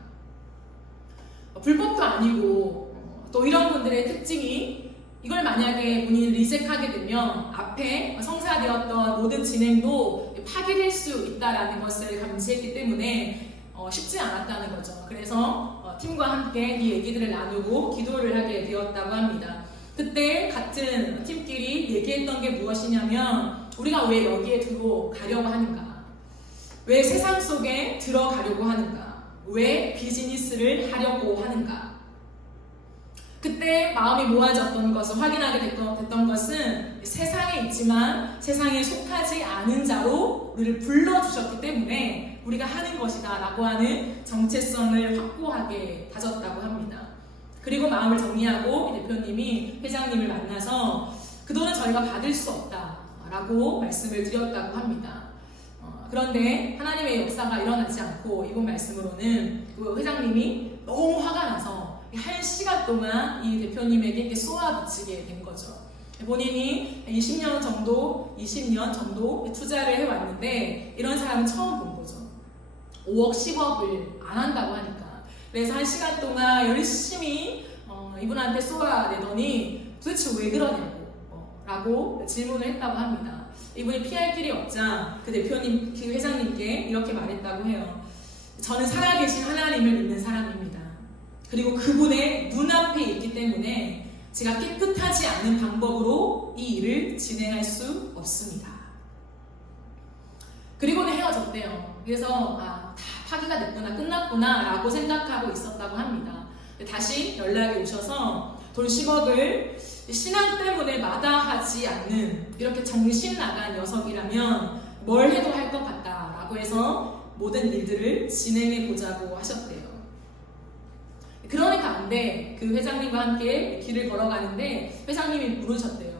불법도 아니고 또 이런 분들의 특징이 이걸 만약에 본인이 리젝하게 되면 앞에 성사되었던 모든 진행도 파기될 수 있다는 것을 감지했기 때문에 쉽지 않았다는 거죠. 그래서 팀과 함께 이 얘기들을 나누고 기도를 하게 되었다고 합니다. 그때 같은 팀끼리 얘기했던 게 무엇이냐면 우리가 왜 여기에 들어가려고 하는가? 왜 세상 속에 들어가려고 하는가? 왜 비즈니스를 하려고 하는가? 그때 마음이 모아졌던 것을 확인하게 됐던 것은 세상에 있지만 세상에 속하지 않은 자로 우리를 불러주셨기 때문에 우리가 하는 것이다 라고 하는 정체성을 확고하게 다졌다고 합니다. 그리고 마음을 정리하고 대표님이 회장님을 만나서 그 돈은 저희가 받을 수 없다 라고 말씀을 드렸다고 합니다. 그런데 하나님의 역사가 일어나지 않고 이번 말씀으로는 그 회장님이 너무 화가 나서 1시간 동안 이 대표님에게 이렇게 쏘아붙이게 된 거죠. 본인이 20년 정도 투자를 해왔는데 이런 사람은 처음 본 거죠. 5억, 10억을 안 한다고 하니까. 그래서 1시간 동안 열심히 이분한테 쏘아내더니 도대체 왜 그러냐고 라고 질문을 했다고 합니다. 이분이 피할 길이 없자 그 대표님, 그 회장님께 이렇게 말했다고 해요. 저는 살아계신 하나님을 믿는 사람입니다. 그리고 그분의 눈앞에 있기 때문에 제가 깨끗하지 않은 방법으로 이 일을 진행할 수 없습니다. 그리고는 헤어졌대요. 그래서 다 파기가 됐구나, 끝났구나 라고 생각하고 있었다고 합니다. 다시 연락이 오셔서 돈 10억을 신앙 때문에 마다하지 않는 이렇게 정신 나간 녀석이라면 뭘 해도 할 것 같다 라고 해서 모든 일들을 진행해 보자고 하셨대요. 그러는 가운데 그 회장님과 함께 길을 걸어가는데 회장님이 물으셨대요.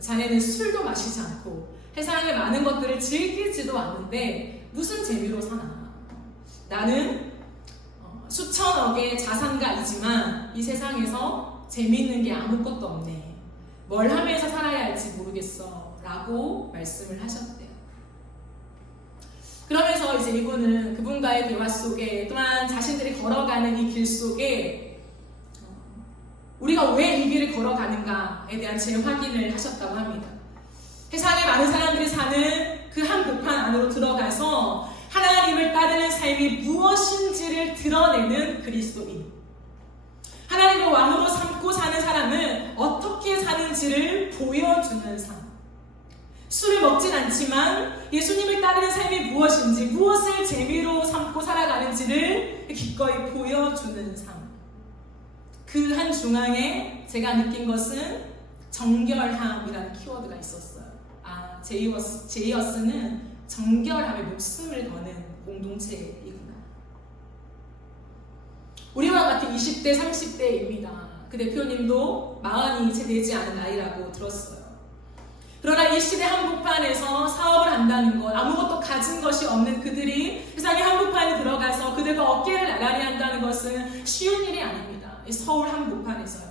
자네는 술도 마시지 않고 세상의 많은 것들을 즐기지도 않는데 무슨 재미로 사나? 나는 수천억의 자산가이지만 이 세상에서 재미있는 게 아무것도 없네. 뭘 하면서 살아야 할지 모르겠어 라고 말씀을 하셨대요. 그러면서 이제 이분은 그분과의 대화 속에 또한 자신들이 걸어가는 이 길 속에 우리가 왜 이 길을 걸어가는가에 대한 재확인을 하셨다고 합니다. 세상에 많은 사람들이 사는 그 한 복판 안으로 들어가서 하나님을 따르는 삶이 무엇인지를 드러내는 그리스도인, 하나님을 왕으로 삼고 사는 사람은 어떻게 사는지를 보여주는 삶, 술을 먹진 않지만 예수님을 따르는 삶이 무엇인지, 무엇을 재미로 삼고 살아가는지를 기꺼이 보여주는 삶. 그 한 중앙에 제가 느낀 것은 정결함이라는 키워드가 있었어요. 제이어스는 정결함에 목숨을 거는 공동체이구나. 우리와 같은 20대, 30대입니다. 그 대표님도 40이 채 되지 않은 나이라고 들었어요. 그러나 이 시대 한복판에서 사업을 한다는 것, 아무것도 가진 것이 없는 그들이 세상의 한복판에 들어가서 그들과 어깨를 나란히 한다는 것은 쉬운 일이 아닙니다. 이 서울 한복판에서요.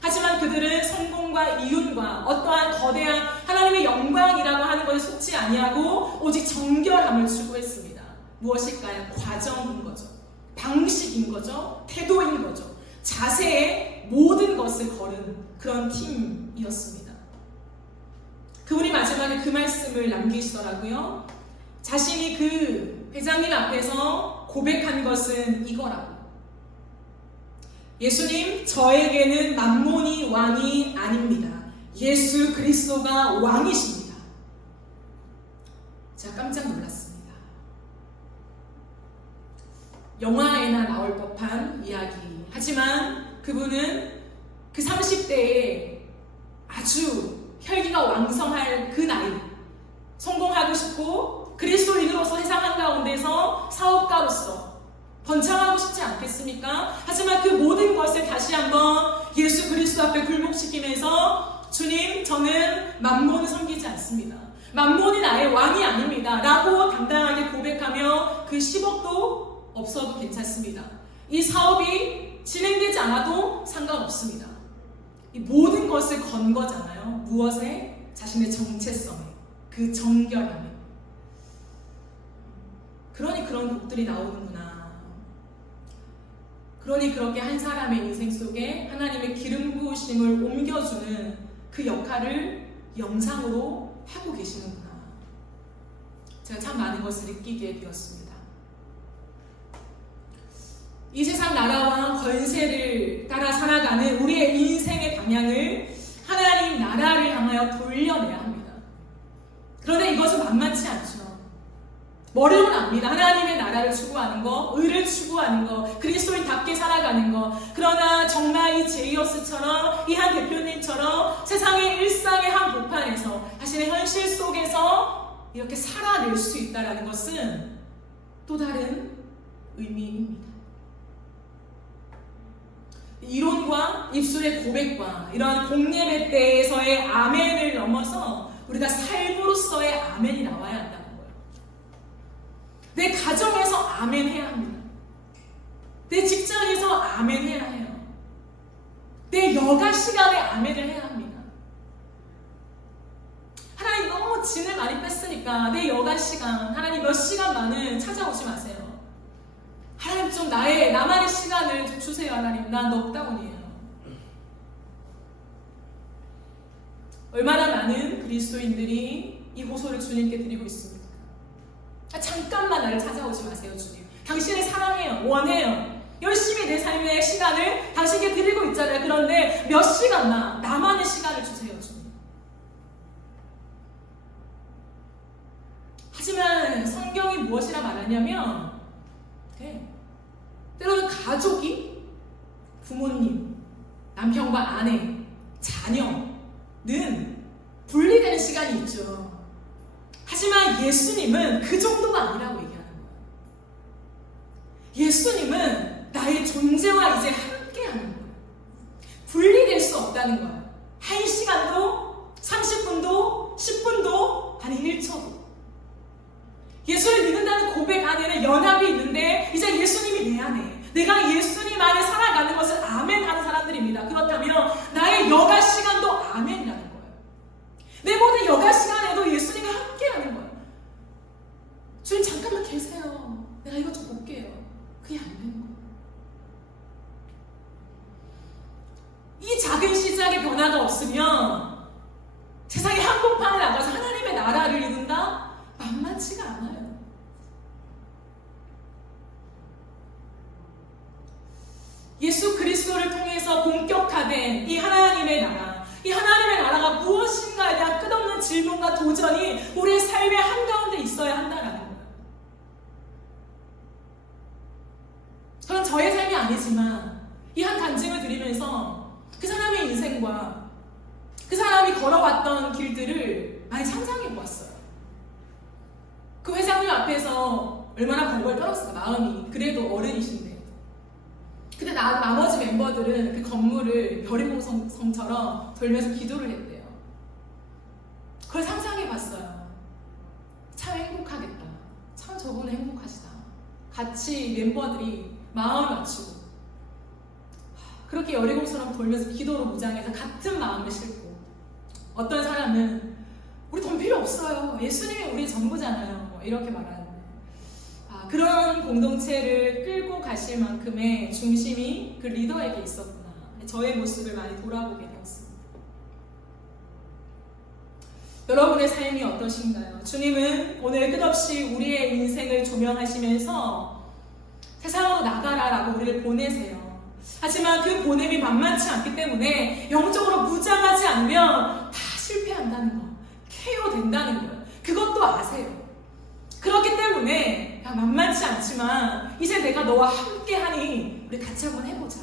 하지만 그들은 성공과 이윤과 어떠한 거대한 하나님의 영광이라고 하는 것에 속지 아니하고 오직 정결함을 추구했습니다. 무엇일까요? 과정인 거죠. 방식인 거죠. 태도인 거죠. 자세의 모든 것을 걸은 그런 팀이었습니다. 그분이 마지막에 그 말씀을 남기시더라고요. 자신이 그 회장님 앞에서 고백한 것은 이거라고. 예수님, 저에게는 만몬이 왕이 아닙니다. 예수 그리스도가 왕이십니다. 제가 깜짝 놀랐습니다. 영화에나 나올 법한 이야기. 하지만 그분은 그 30대에 아주 혈기가 왕성할 그 나이, 성공하고 싶고 그리스도인으로서 세상 한가운데서 사업가로서 번창하고 싶지 않겠습니까? 하지만 그 모든 것을 다시 한번 예수 그리스도 앞에 굴복시키면서 주님, 저는 만몬을 섬기지 않습니다. 만몬이 나의 왕이 아닙니다. 라고 당당하게 고백하며 그 10억도 없어도 괜찮습니다. 이 사업이 진행되지 않아도 상관없습니다. 이 모든 것을 건 거잖아요. 무엇에? 자신의 정체성에, 그 정결함에. 그러니 그런 곡들이 나오는구나. 그러니 그렇게 한 사람의 인생 속에 하나님의 기름 부으심을 옮겨주는 그 역할을 영상으로 하고 계시는구나. 제가 참 많은 것을 느끼게 되었습니다. 이 세상 나라와 권세를 따라 살아가는 우리의 인생의 방향을 하나님 나라를 향하여 돌려내야 합니다. 그런데 이것은 만만치 않죠. 머리로는 압니다. 하나님의 나라를 추구하는 거, 의를 추구하는 거, 그리스도인답게 살아가는 거. 그러나 정말 이 제이어스처럼, 이 한 대표님처럼 세상의 일상의 한 복판에서 자신의 현실 속에서 이렇게 살아낼 수 있다는 것은 또 다른 의미입니다. 이론과 입술의 고백과 이러한 공예배 때에서의 아멘을 넘어서 우리가 삶으로서의 아멘이 나와야 한다는 거예요. 내 가정에서 아멘 해야 합니다. 내 직장에서 아멘 해야 해요. 내 여가 시간에 아멘을 해야 합니다. 하나님 너무 진을 많이 뺐으니까 내 여가 시간, 하나님 몇 시간만은 찾아오지 마세요. 하나님 좀 나만의 시간을 좀 주세요. 하나님, 난 넉다운이에요. 얼마나 많은 그리스도인들이 이 호소를 주님께 드리고 있습니까? 잠깐만 나를 찾아오지 마세요, 주님. 당신을 사랑해요, 원해요. 열심히 내 삶의 시간을 당신께 드리고 있잖아요. 그런데 몇 시간만 나만의 시간을 주세요, 주님. 하지만 성경이 무엇이라 말하냐면 때로는 가족이, 부모님, 남편과 아내, 자녀는 분리되는 시간이 있죠. 하지만 예수님은 그 정도가 아니라고 얘기하는 거예요. 예수님은 나의 존재와 이제 함께하는 거예요. 분리될 수 없다는 거예요. 1시간도, 30분도, 10분도, 아니 1초도. 예수를 믿는다는 고백 안에는 연합이 있는데 이제 예수님이 내 안에, 내가 예수님 안에 살아가는 것을 아멘 하는 사람들입니다. 그렇다면 나의 여가 시간도 아멘이라는 거예요. 내 모든 여가 시간에도 예수님과 함께 하는 거예요. 주님 잠깐만 계세요. 내가 이것 좀 볼게요. 그게 안 되는 거예요. 이 작은 시작의 변화가 없으면 세상의 한복판에 나가서 하나님의 나라를 이룬다? 만만치가 않아요. 예수 그리스도를 통해서 본격화된 이 하나님의 나라, 이 하나님의 나라가 무엇인가에 대한 끝없는 질문과 도전이 우리의 삶의 한가운데 있어야 한다는 거예요. 저는 저의 삶이 아니지만 이 한 간증을 드리면서 그 사람의 인생과 그 사람이 걸어왔던 길들을 많이 상상해 보았어요. 그 회장님 앞에서 얼마나 벌벌 떨었을까, 마음이. 그래도 어른이신데. 근데 나머지 멤버들은 그 건물을 별의봉성처럼 돌면서 기도를 했대요. 같이 멤버들이 마음을 맞추고 그렇게 여리고처럼 돌면서 기도로 무장해서 같은 마음을 싣고, 어떤 사람은 우리 돈 필요 없어요, 예수님이 우리 전부잖아요, 뭐 이렇게 말하는 그런 공동체를 끌고 가실 만큼의 중심이 그 리더에게 있었구나. 저의 모습을 많이 돌아보게 되었습니다. 여러분의 삶이 어떠신가요? 주님은 오늘 끝없이 우리의 인생을 조명하시면서 세상으로 나가라라고 우리를 보내세요. 하지만 그 보냄이 만만치 않기 때문에 영적으로 무장하지 않으면 다 실패한다는 거, KO 된다는 거예요. 그것도 아세요. 그렇기 때문에 만만치 않지만 이제 내가 너와 함께하니 우리 같이 한번 해보자.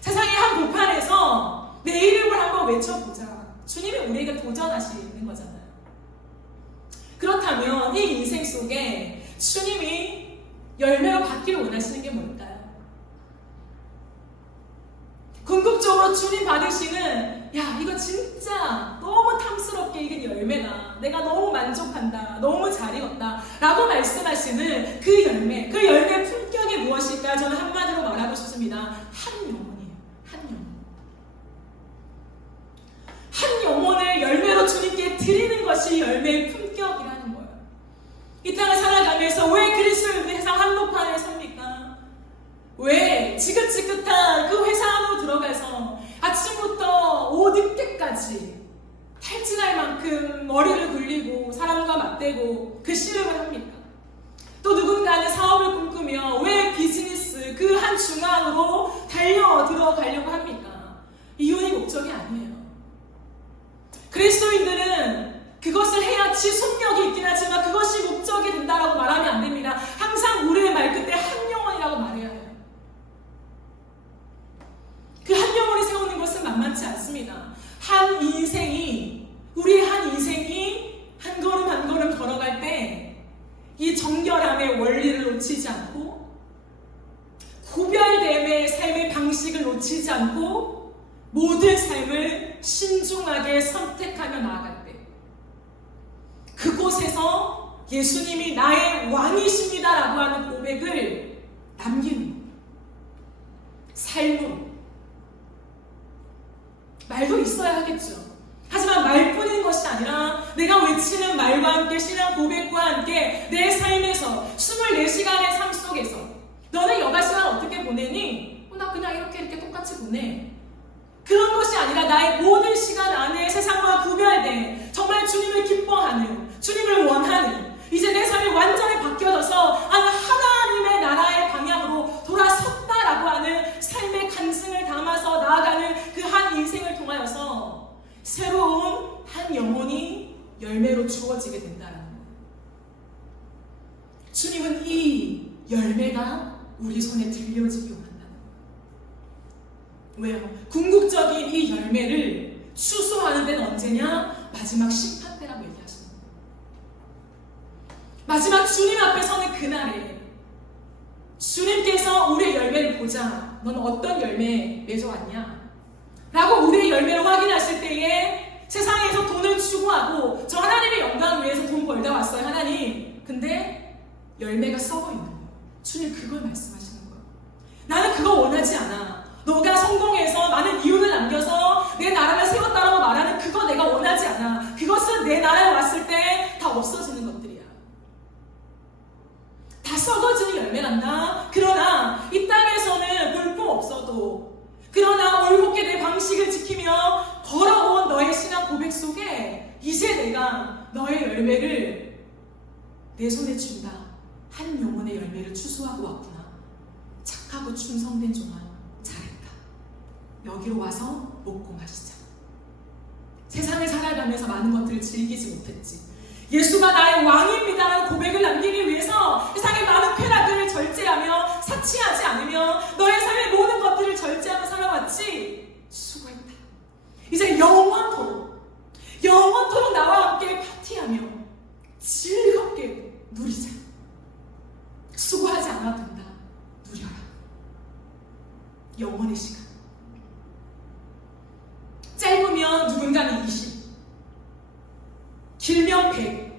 세상의 한 보판에서 내 이름을 한번 외쳐보자. 주님이 우리에게 도전하시는 거잖아요. 그렇다면 이 인생 속에 주님이 열매로 받기를 원하시는 게 뭘까요? 궁극적으로 주님 받으시는, 야, 이거 진짜 너무 탐스럽게 익은 열매다, 내가 너무 만족한다, 너무 잘 익었다 라고 말씀하시는 그 열매 품격이 무엇일까? 저는 한마디로 말하고 싶습니다. 한 영혼이에요. 한 영혼을 열매로 주님께 드리는 것이 열매의 품격이라는 거예요. 이 땅을 살아가면서 왜 그리스도를 세상 한복판에 섭니까? 왜 지긋지긋한 그 회사 안으로 들어가서 아침부터 오후 늦게까지 탈진할 만큼 머리를 굴리고 사람과 맞대고 그 씨름을 합니까? 또 누군가는 사업을 꿈꾸며 왜 비즈니스 그 한 중앙으로 달려 들어가려고 합니까? 이윤이 목적이 아니에요. 그리스도인들은 그것을 해야지 속력이 있긴 하지만 그것이 목적이 된다라고 말하면 안 됩니다. 항상 우리의 말 끝에 한 영혼이라고 말해야 해요. 그 한 영혼이 세우는 것은 만만치 않습니다. 우리의 한 인생이 한 걸음 한 걸음 걸어갈 때 이 정결함의 원리를 놓치지 않고, 구별됨의 삶의 방식을 놓치지 않고 모든 삶을 신중하게 선택하며 나아갈 때, 그곳에서 예수님이 나의 왕이십니다라고 하는 고백을 남기는 삶으로. 말도 있어야 하겠죠. 하지만 말뿐인 것이 아니라 내가 외치는 말과 함께 신앙 고백과 함께 내 삶에서 24시간의 삶 속에서, 너는 여가 시간 어떻게 보내니? 나 그냥 이렇게 똑같이 보내. 그런 것이 아니라 나의 모든 시간 안에 세상과 구별된, 정말 주님을 기뻐하는, 주님을 원하는, 이제 내 삶이 완전히 바뀌어져서 하나님의 나라의 방향으로 돌아섰다라고 하는 삶의 간증을 담아서 나아가는 그 한 인생을 통하여서 새로운 한 영혼이 열매로 주어지게 된다는 거예요. 주님은 이 열매가 우리 손에 들려지기 원한다는 거예요. 왜요? 궁극적인 이 열매를 추수하는 데는 언제냐? 마지막 심판 때라고 얘기하시는 거예요. 마지막 주님 앞에 서는 그날에 주님께서 우리의 열매를 보자, 너는 어떤 열매 맺어왔냐? 라고 우리의 열매를 확인하실 때에 세상에서 돈을 추구하고 저 하나님의 영광을 위해서 돈 벌다 왔어요, 하나님. 근데 열매가 썩어 있는 거예요. 주님 그걸 말씀하시는 거예요. 나는 그거 원하지 않아. 너가 성공해서 많은 이윤을 남겨서 내 나라를 세웠다라고 말하는 그거 내가 원하지 않아. 그것은 내 나라에 왔을 때 다 없어지는 것들이야. 다 썩어지는 열매란다. 그러나 이 땅에서는 볼품 없어도, 그러나 올곧게 내 방식을 지키며 걸어온 너의 신앙 고백 속에 이제 내가 너의 열매를 내 손에 준다. 한 영혼의 열매를 추수하고 왔구나. 착하고 충성된 종아, 잘했다. 여기로 와서 먹고 마시자. 세상을 살아가면서 많은 것들을 즐기지 못했지. 예수가 나의 왕입니다라는 고백을 남기기 위해서 세상의 많은 쾌락을 절제하며 사치하지 않으며 너의 삶의 모든 것들을 절제하며 살아왔지. 수고했다. 이제 영원토록 나와 함께 파티하며 즐겁게 누리자. 수고하지 않아도 된다. 누려라. 영원의 시간. 짧으면 누군가는 20, 길면 100.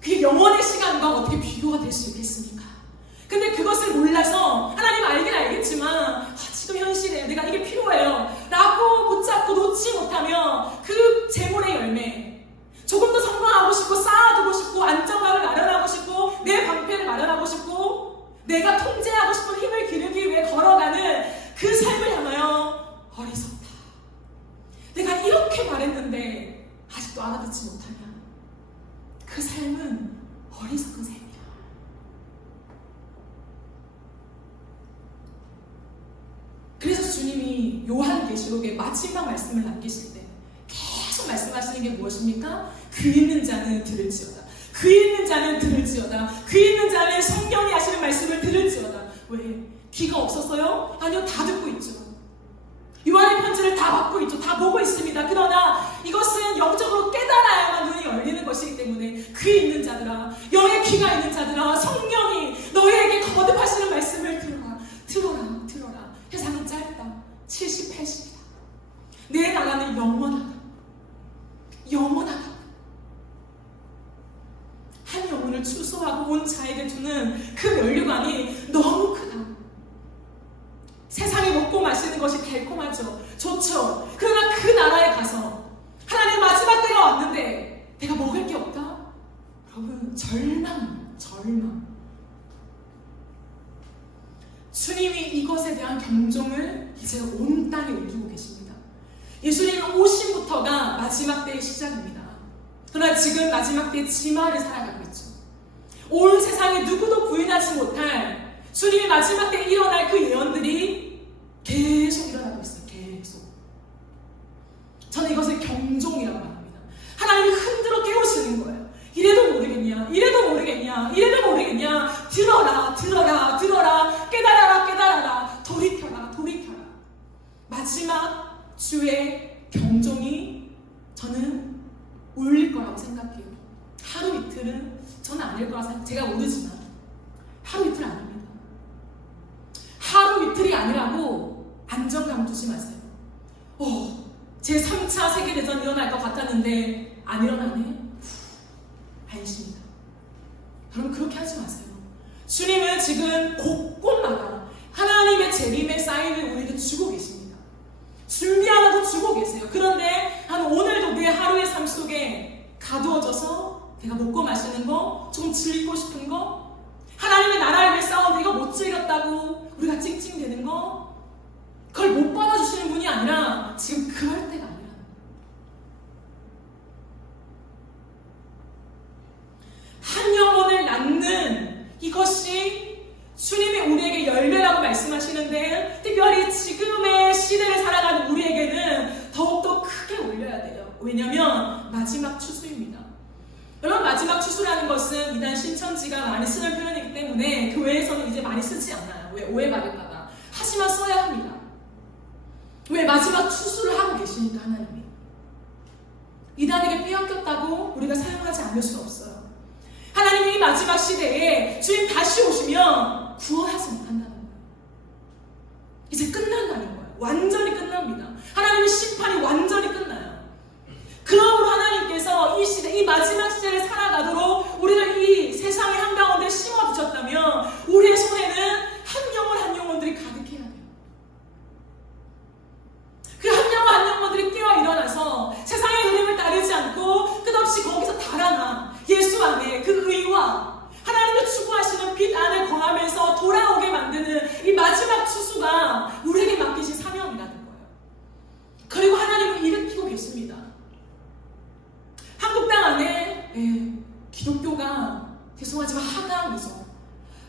그게 영원의 시간과 어떻게 비교가 기도가 될 수 있겠습니까? 근데 그것을 몰라서 하나님 알긴 알겠지만 지금 현실에 내가 이게 필요해요 라고 붙잡고 놓지 못하면 그 재물의 열매, 조금 더 성공하고 싶고 쌓아두고 싶고 안정감을 마련하고 싶고 내 방패를 마련하고 싶고 내가 통제하고 싶은 힘을 기르기 위해 걸어가는 그 삶을 향하여 어리석다. 내가 이렇게 말했는데 아직도 알아듣지 못하냐? 그 삶은 어리석은 삶이야. 그래서 주님이 요한계시록의 마지막 말씀을 남기실 때 계속 말씀하시는 게 무엇입니까? 귀 있는 자는 들을지어다. 귀 있는 자는 들을지어다. 귀 있는 자는 성령이 하시는 말씀을 들을지어다. 왜? 귀가 없었어요? 아니요, 다 듣고 있죠. 요한의 편지를 다 받고 있죠. 다 보고 있습니다. 그러나 이것은 영적으로 깨달아야만 눈이 열리는 것이기 때문에 귀 있는 자들아, 영의 귀가 있는 자들아, 성령이 너희에게 거듭하시는 말씀을 들어라. 들어라. 들어라. 세상은 짧다. 70, 80이다. 내 나라는 영원하다. 영원하다. 한 영혼을 추수하고 온 자에게 주는 그 면류관이 너무 크다. 세상에 먹고 마시는 것이 달콤하죠. 좋죠. 그러나 그 나라에 가서 하나님의 마지막 때가 왔는데 내가 먹을 게 없다? 여러분, 절망. 주님이 이것에 대한 경종을 이제 온 땅에 울리고 계십니다. 예수님은 오심부터가 마지막 때의 시작입니다. 그러나 지금 마지막 때의 지마를 살아가고 있죠. 온 세상에 누구도 부인하지 못할 주님의 마지막 때에 일어날 그 예언들이 계속 일어나고 있어요. 계속. 저는 이것을 경종이라고 말합니다. 하나님이 흔들어 깨우시는 거예요. 이래도 모르겠냐? 이래도 모르겠냐? 이래도 모르겠냐? 들어라, 들어라, 들어라. 깨달아라, 깨달아라. 돌이켜라, 돌이켜라. 마지막 주의 경종이 저는 울릴 거라고 생각해요. 하루 이틀은 저는 아닐 거라 생각해요. 제가 모르지만 하루 이틀 아닙니다. 하루 이틀이 아니라고 안정감 두지 마세요. 제 3차 세계대전 일어날 것 같았는데 안 일어나네? 안심이다. 여러분, 그렇게 하지 마세요. 주님은 지금 곳곳마다 하나님의 재림의 사인을 우리에게 주고 계십니다. 준비하라고 주고 계세요. 그런데 오늘도 내 하루의 삶 속에 가두어져서 내가 먹고 마시는 거, 조금 즐기고 싶은 거, 하나님의 나라를 위해 싸우는데 이거 못 즐겼다고 우리가 찡찡대는 거, 그걸 못 받아주시는 분이 아니라 지금 그럴 때가 아니라 한 영혼을 낳는 이것이 주님이 우리에게 열매라고 말씀하시는데, 특별히 지금의 시대를 살아가는 우리에게는 더욱더 크게 올려야 돼요. 왜냐하면 마지막 추수입니다. 여러분, 마지막 추수라는 것은 이단 신천지가 많이 쓰는 표현이기 때문에 교회에서는 이제 많이 쓰지 않아요. 왜? 오해받을까봐. 하지만 써야 합니다. 왜? 마지막 추수를 하고 계시니까 하나님이. 이단에게 빼앗겼다고 우리가 사용하지 않을 수 없어요. 하나님이 이 마지막 시대에 주님 다시 오시면 구원하지 못한다는 거예요. 이제 끝난다는 거예요. 완전히 끝납니다. 하나님의 심판이 완전히 끝나요. 그러므로 하나님께서 이 시대, 이 마지막 시대를 살아가도록 우리를 이 세상의 한가운데 심어두셨다면 우리의 손에는 한 영혼 한 영혼들이 가득해야 돼요. 그 한 영혼 한 영혼들이 깨어 일어나서 세상의 흐름을 따르지 않고 끝없이 거기서 달아나 예수 안에 그 의와 하나님의 추구하시는 빛 안에 거하면서 돌아오게 만드는 이 마지막 추수가 우리에게 맡기신 사명이라는 거예요. 그리고 하나님은 일으키고 계십니다. 한국 땅 안에 기독교가 죄송하지만 하강이죠.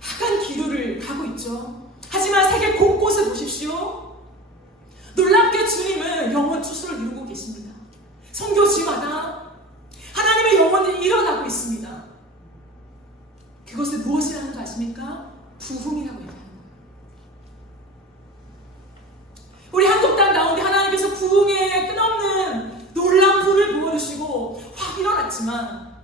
하강 기류를 가고 있죠. 하지만 세계 곳곳을 보십시오. 놀랍게 주님은 영혼 추수를 이루고 계십니다. 선교지마다 하나님의 영혼들이 일어나고 있습니다. 그것을 무엇이라는 줄 아십니까? 부흥이라고 얘기하는 거예요. 우리 한국 땅 가운데 하나님께서 부흥의 끝없는 놀라운 불을 부어주시고 확 일어났지만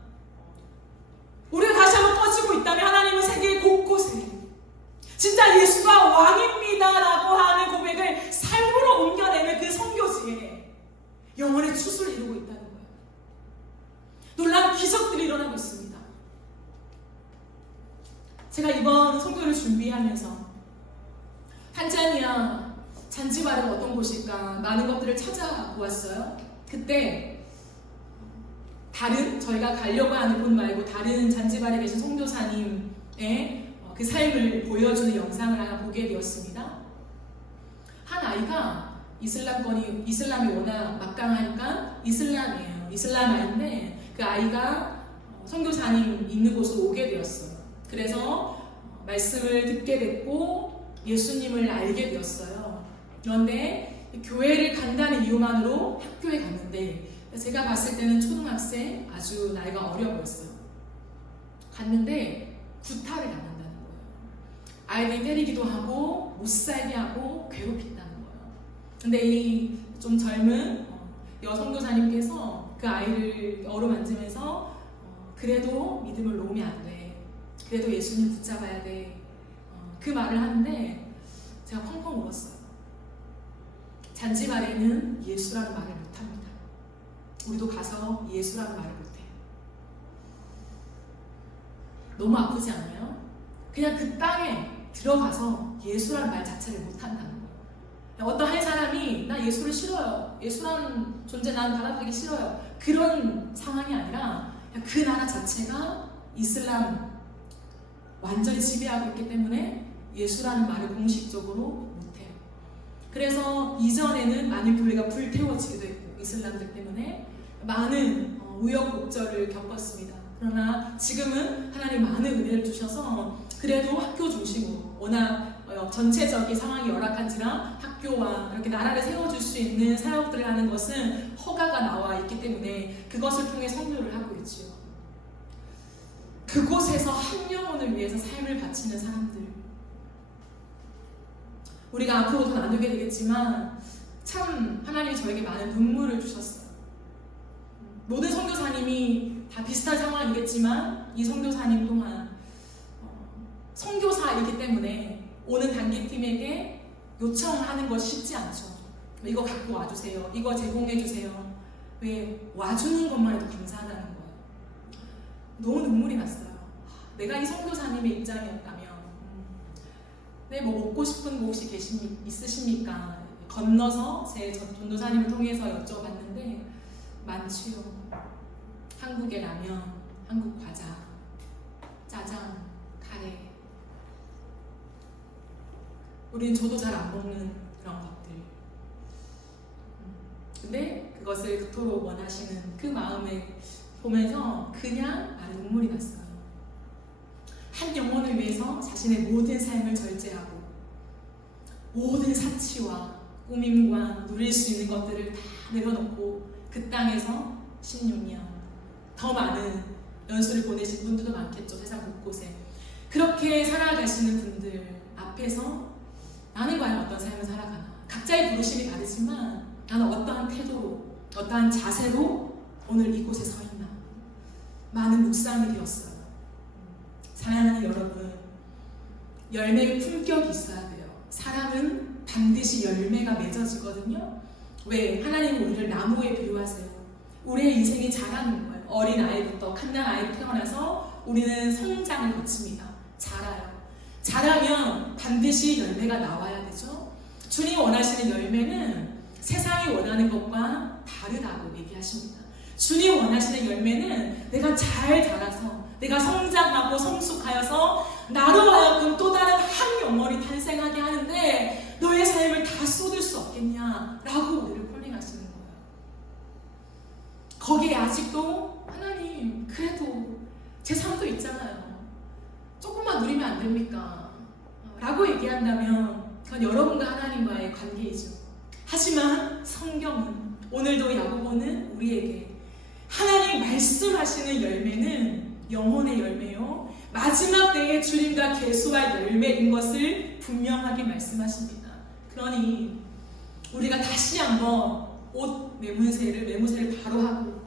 우리가 다시 한번 터지고 있다면 하나님은 세계 곳곳에 진짜 예수가 왕입니다라고 하는 고백을 삶으로 옮겨내는 그 선교지에 영혼의 추수를 이루고 있다는 거예요. 놀라운 기적들이 일어나고 있습니다. 제가 이번 선교를 준비하면서 탄자니아 잔지바르가 어떤 곳일까 많은 것들을 찾아보았어요. 그때 저희가 가려고 하는 곳 말고 다른 잔지바르에 계신 선교사님의 그 삶을 보여주는 영상을 하나 보게 되었습니다. 한 아이가 이슬람이 워낙 막강하니까 이슬람이에요. 이슬람 아이인데 그 아이가 선교사님 있는 곳으로 오게 되었어요. 그래서 말씀을 듣게 됐고 예수님을 알게 되었어요. 그런데 교회를 간다는 이유만으로 학교에 갔는데 제가 봤을 때는 초등학생 아주 나이가 어려 보였어요. 갔는데 구타를 당한다는 거예요. 아이들이 때리기도 하고 못 살게 하고 괴롭힌다는 거예요. 근데 이 좀 젊은 여선교사님께서 그 아이를 어루만지면서 그래도 믿음을 놓으면 안 돼. 그래도 예수님 붙잡아야 돼. 그 말을 하는데 제가 펑펑 울었어요. 잔지바르에는 예수라는 말을 못합니다. 우리도 가서 예수라는 말을 못해요. 너무 아프지 않아요? 그냥 그 땅에 들어가서 예수라는 말 자체를 못한다는 거예요. 어떤 한 사람이 나 예수를 싫어요. 예수라는 존재 난 받아들이기 싫어요. 그런 상황이 아니라 그 나라 자체가 이슬람 완전히 지배하고 있기 때문에 예수라는 말을 공식적으로 못해요. 그래서 이전에는 많은 교회가 불태워지기도 했고 이슬람들 때문에 많은 우여곡절을 겪었습니다. 그러나 지금은 하나님 많은 은혜를 주셔서 그래도 학교 중심으로 워낙 전체적인 상황이 열악한지라 학교와 이렇게 나라를 세워줄 수 있는 사역들을 하는 것은 허가가 나와 있기 때문에 그것을 통해 선교를 하고 있지요. 그곳에서 한 영혼을 위해서 삶을 바치는 사람들, 우리가 앞으로 더 나누게 되겠지만 참 하나님이 저에게 많은 눈물을 주셨어요. 모든 선교사님이 다 비슷한 상황이겠지만 이 선교사님 또한 선교사이기 때문에 오는 단기팀에게 요청하는 것이 쉽지 않죠. 이거 갖고 와주세요. 이거 제공해주세요. 왜 와주는 것만 해도 감사하다는 거예요. 너무 눈물이 났어요. 내가 이 선교사님의 입장이었다면 네, 뭐 먹고 싶은 거 혹시 있으십니까? 건너서 제 전도사님을 통해서 여쭤봤는데 많지요. 한국의 라면, 한국 과자, 짜장, 카레. 우리는 저도 잘 안 먹는 그런 것들. 근데 그것을 그토록 원하시는 그 마음을 보면서 그냥 나는 눈물이 났어요. 한 영혼을 위해서 자신의 모든 삶을 절제하고 모든 사치와 꾸밈과 누릴 수 있는 것들을 다 내려놓고 그 땅에서 16년 더 많은 연수를 보내신 분들도 많겠죠. 세상 곳곳에 그렇게 살아가시는 분들 앞에서 나는 과연 어떤 삶을 살아가나. 각자의 부르심이 다르지만 나는 어떠한 태도로 어떠한 자세로 오늘 이곳에 서 있나. 많은 묵상이 되었어요. 사랑하는 여러분, 열매의 품격이 있어야 돼요. 사람은 반드시 열매가 맺어지거든요. 왜? 하나님은 우리를 나무에 비유하세요. 우리의 인생이 자라는 거예요. 어린 아이부터 갓난 아이로 태어나서 우리는 성장을 거칩니다. 자라요. 자라면 반드시 열매가 나와야 되죠. 주님 원하시는 열매는 세상이 원하는 것과 다르다고 얘기하십니다. 주님 원하시는 열매는 내가 잘 자라서 내가 성장하고 성숙하여서 나로 하여금 또 다른 한 영혼이 탄생하게 하는데 너의 삶을 다 쏟을 수 없겠냐라고 우리를 콜링하시는 거예요. 거기에 아직도 하나님 그래도 제 삶도 있잖아요. 조금만 누리면 안 됩니까? 라고 얘기한다면 그건 여러분과 하나님과의 관계이죠. 하지만 성경은 오늘도 야고보는 우리에게 하나님 말씀하시는 열매는 영혼의 열매요. 마지막 때에 주님과 계수할 열매인 것을 분명하게 말씀하십니다. 그러니 우리가 다시 한번 옷 매무새를 바로 하고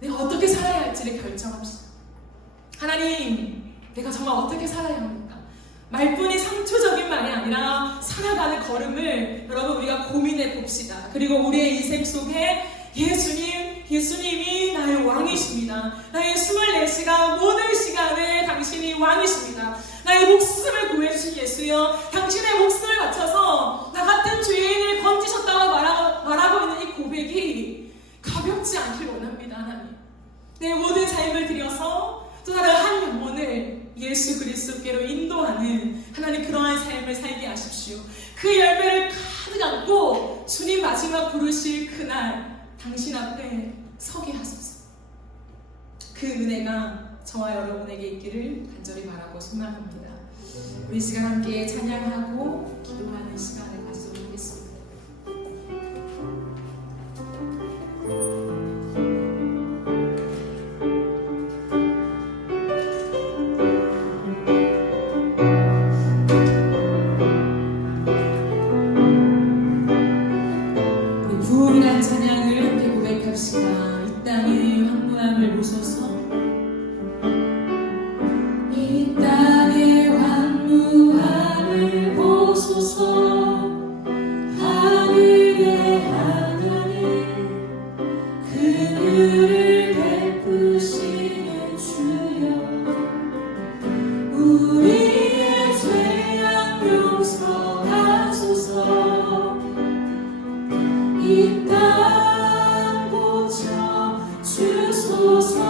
내가 어떻게 살아야 할지를 결정합시다. 하나님, 내가 정말 어떻게 살아야 합니까? 말뿐이 상투적인 말이 아니라 살아가는 걸음을 여러분 우리가 고민해 봅시다. 그리고 우리의 인생 속에 예수님 예수님이 나의 왕이십니다. 나의 24시간 모든 시간에 당신이 왕이십니다. 나의 목숨을 구해주신 예수여, 당신의 목숨을 바쳐서 나 같은 죄인을 건지셨다고 말하고 있는 이 고백이 가볍지 않길 원합니다. 하나님, 내 모든 삶을 들여서 또 다른 한 영혼을 예수 그리스도께로 인도하는 하나님, 그러한 삶을 살게 하십시오. 그 열매를 가득 안고 주님 마지막 부르실 그날 당신 앞에 서게 하소서. 그 은혜가 저와 여러분에게 있기를 간절히 바라고 소망합니다. 우리 시간 함께 찬양하고 기도하는 시간을 가지도록 하겠습니다. 부흥한 찬양을 함께 고백합시다. 이 땅의 황무함을 보소서. 이 땅의 황무함을 보소서. 하늘의 하나님, 그늘을 베푸시는 주여, 우리의 죄악 용서하소서. 이 땅 고쳐 주소서.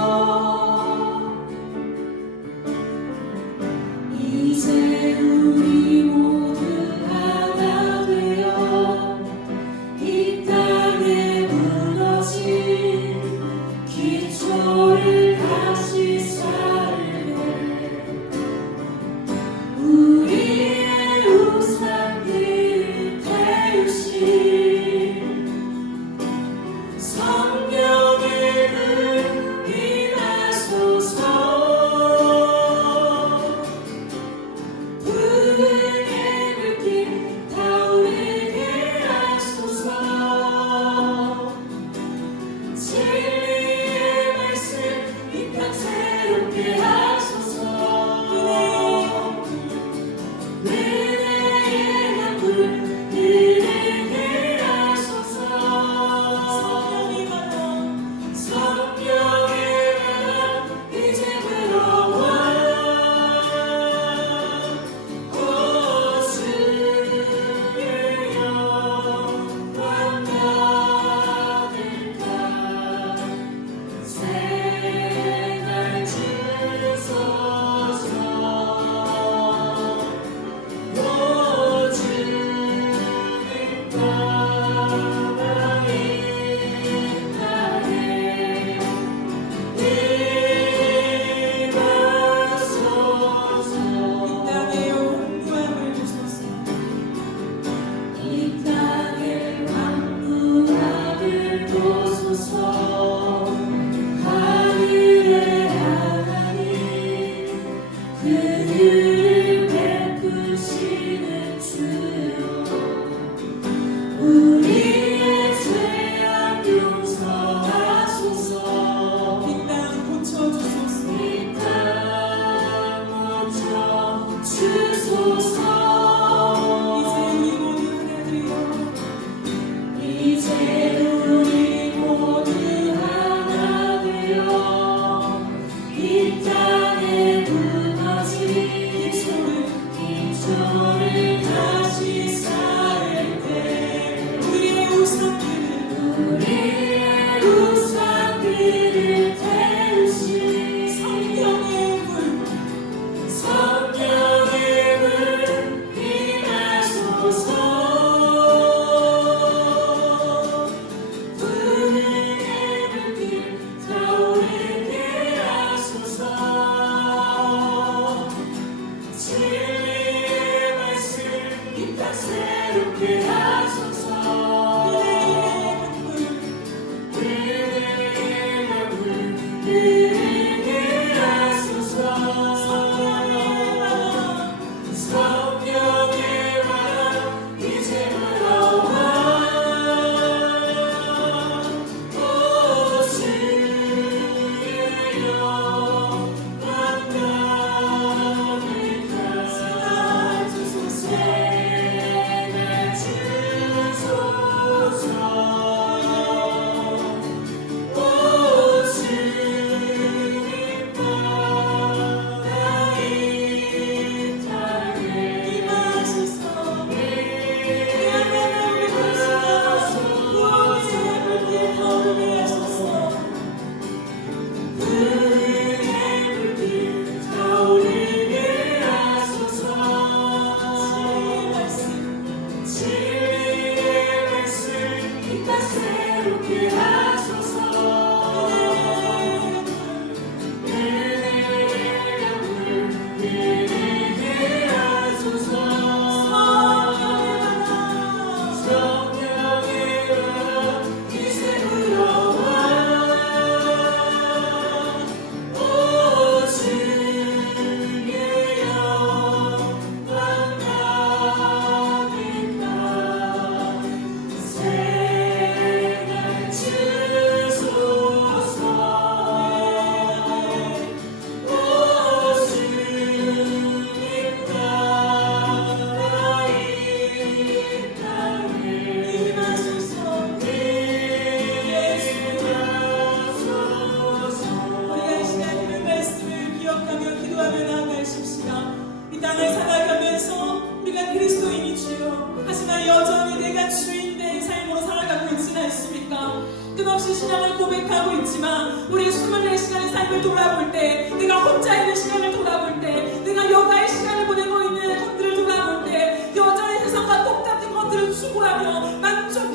끊임없이 신앙을 고백하고 있지만 우리 24시간의 삶을 돌아볼 때, 내가 혼자 있는 시간을 돌아볼 때, 내가 여가의 시간을 보내고 있는 것들을 돌아볼 때 여전히 세상과 똑같은 것들을 추구하며 만족